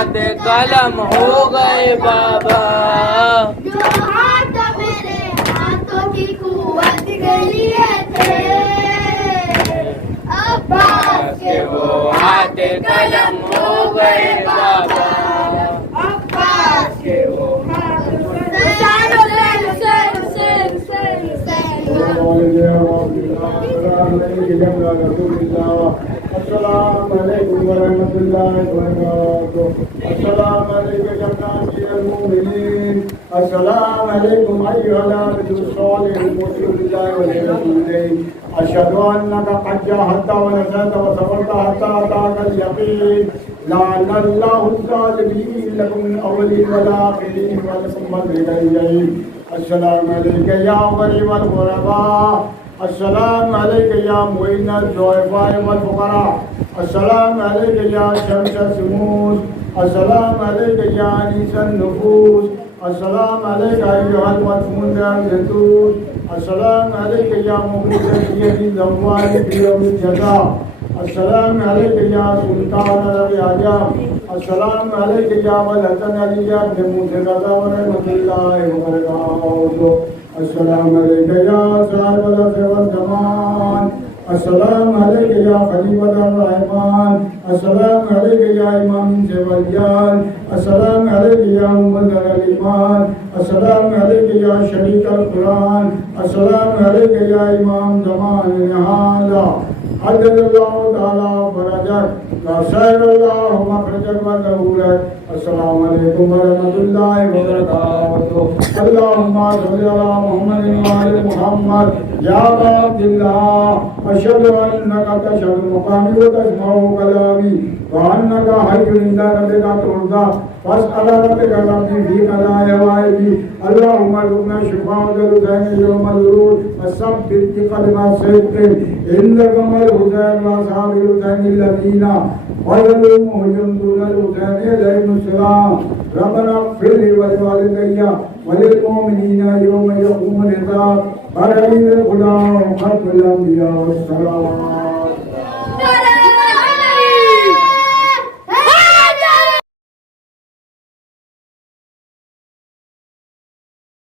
ہاتھ قلم ہو گئے بابا. جو ہاتھ میرے ہاتھوں کی قوت کے لیے تھے عباس کے وہ ہاتھ قلم ہو گئے بابا. عباس کے وہ السلام علیکم ورحمۃ اللہ وبرکاتہ. السلام علیکم جناب المؤمنین. السلام علیکم ایھا العبد الصالح المؤمن بالله ورسوله. اشهد انك قد جاهدت ونصرت وصبرت حتى اتاك اليقين. لعن الله الظالمين لكم من الاولين والاخرين ولكم الجحيم. السلام علیکم یا غریب الغرباء. السلام علیکم یا معین الضعفاء والفقراء. السلام علیکم یا شمس الشموس. السلام علیکم یا انیس النفوس. السلام علیکم ایھا المدفون بالزیتون. السلام علیکم یا مخلص سید الاموال فی یوم الجزاء. السلام علیکم یا سلطان العجم. السلام علیکم یا ولحسن علی بن موسی رضا ورحمۃ اللہ وبرکاتہ. السلام علیکم یا صاحب العصر والزمان. السلام علیکم یا خلیفۃ الرحمن. السلام علیکم یا امام سے ولیان. السلام علیکم یا مبلغ الایمان. السلام علیکم یا شریک القرآن. السلام علیکم یا امام زمان نہالا. عجل اللہ تعالیٰ فرجک وسائر اللہ مخرجک وظہورک. السلام علیکم ورحمۃ اللہ وبرکاتہ. اللہم صلی علی محمد وآل محمد. یا عبد اللہ اشہد انک تشہد مقامی وتسمع کلامی وانک حی عند ربک ترضی فاسأل ربک ربی فی قضاء حوائجی. اللہم ارزقنا شفاء الحسین یوم الورود وثبت بقدم صدق عند قمر الحسین واصحاب الحسین الذین وظلموا جندون الحسین علیہم السلام. ربنا اغفر لی ولوالدی وللمؤمنین یوم یقوم الحساب. برحمت خدا ختم الانبیاء والسلام.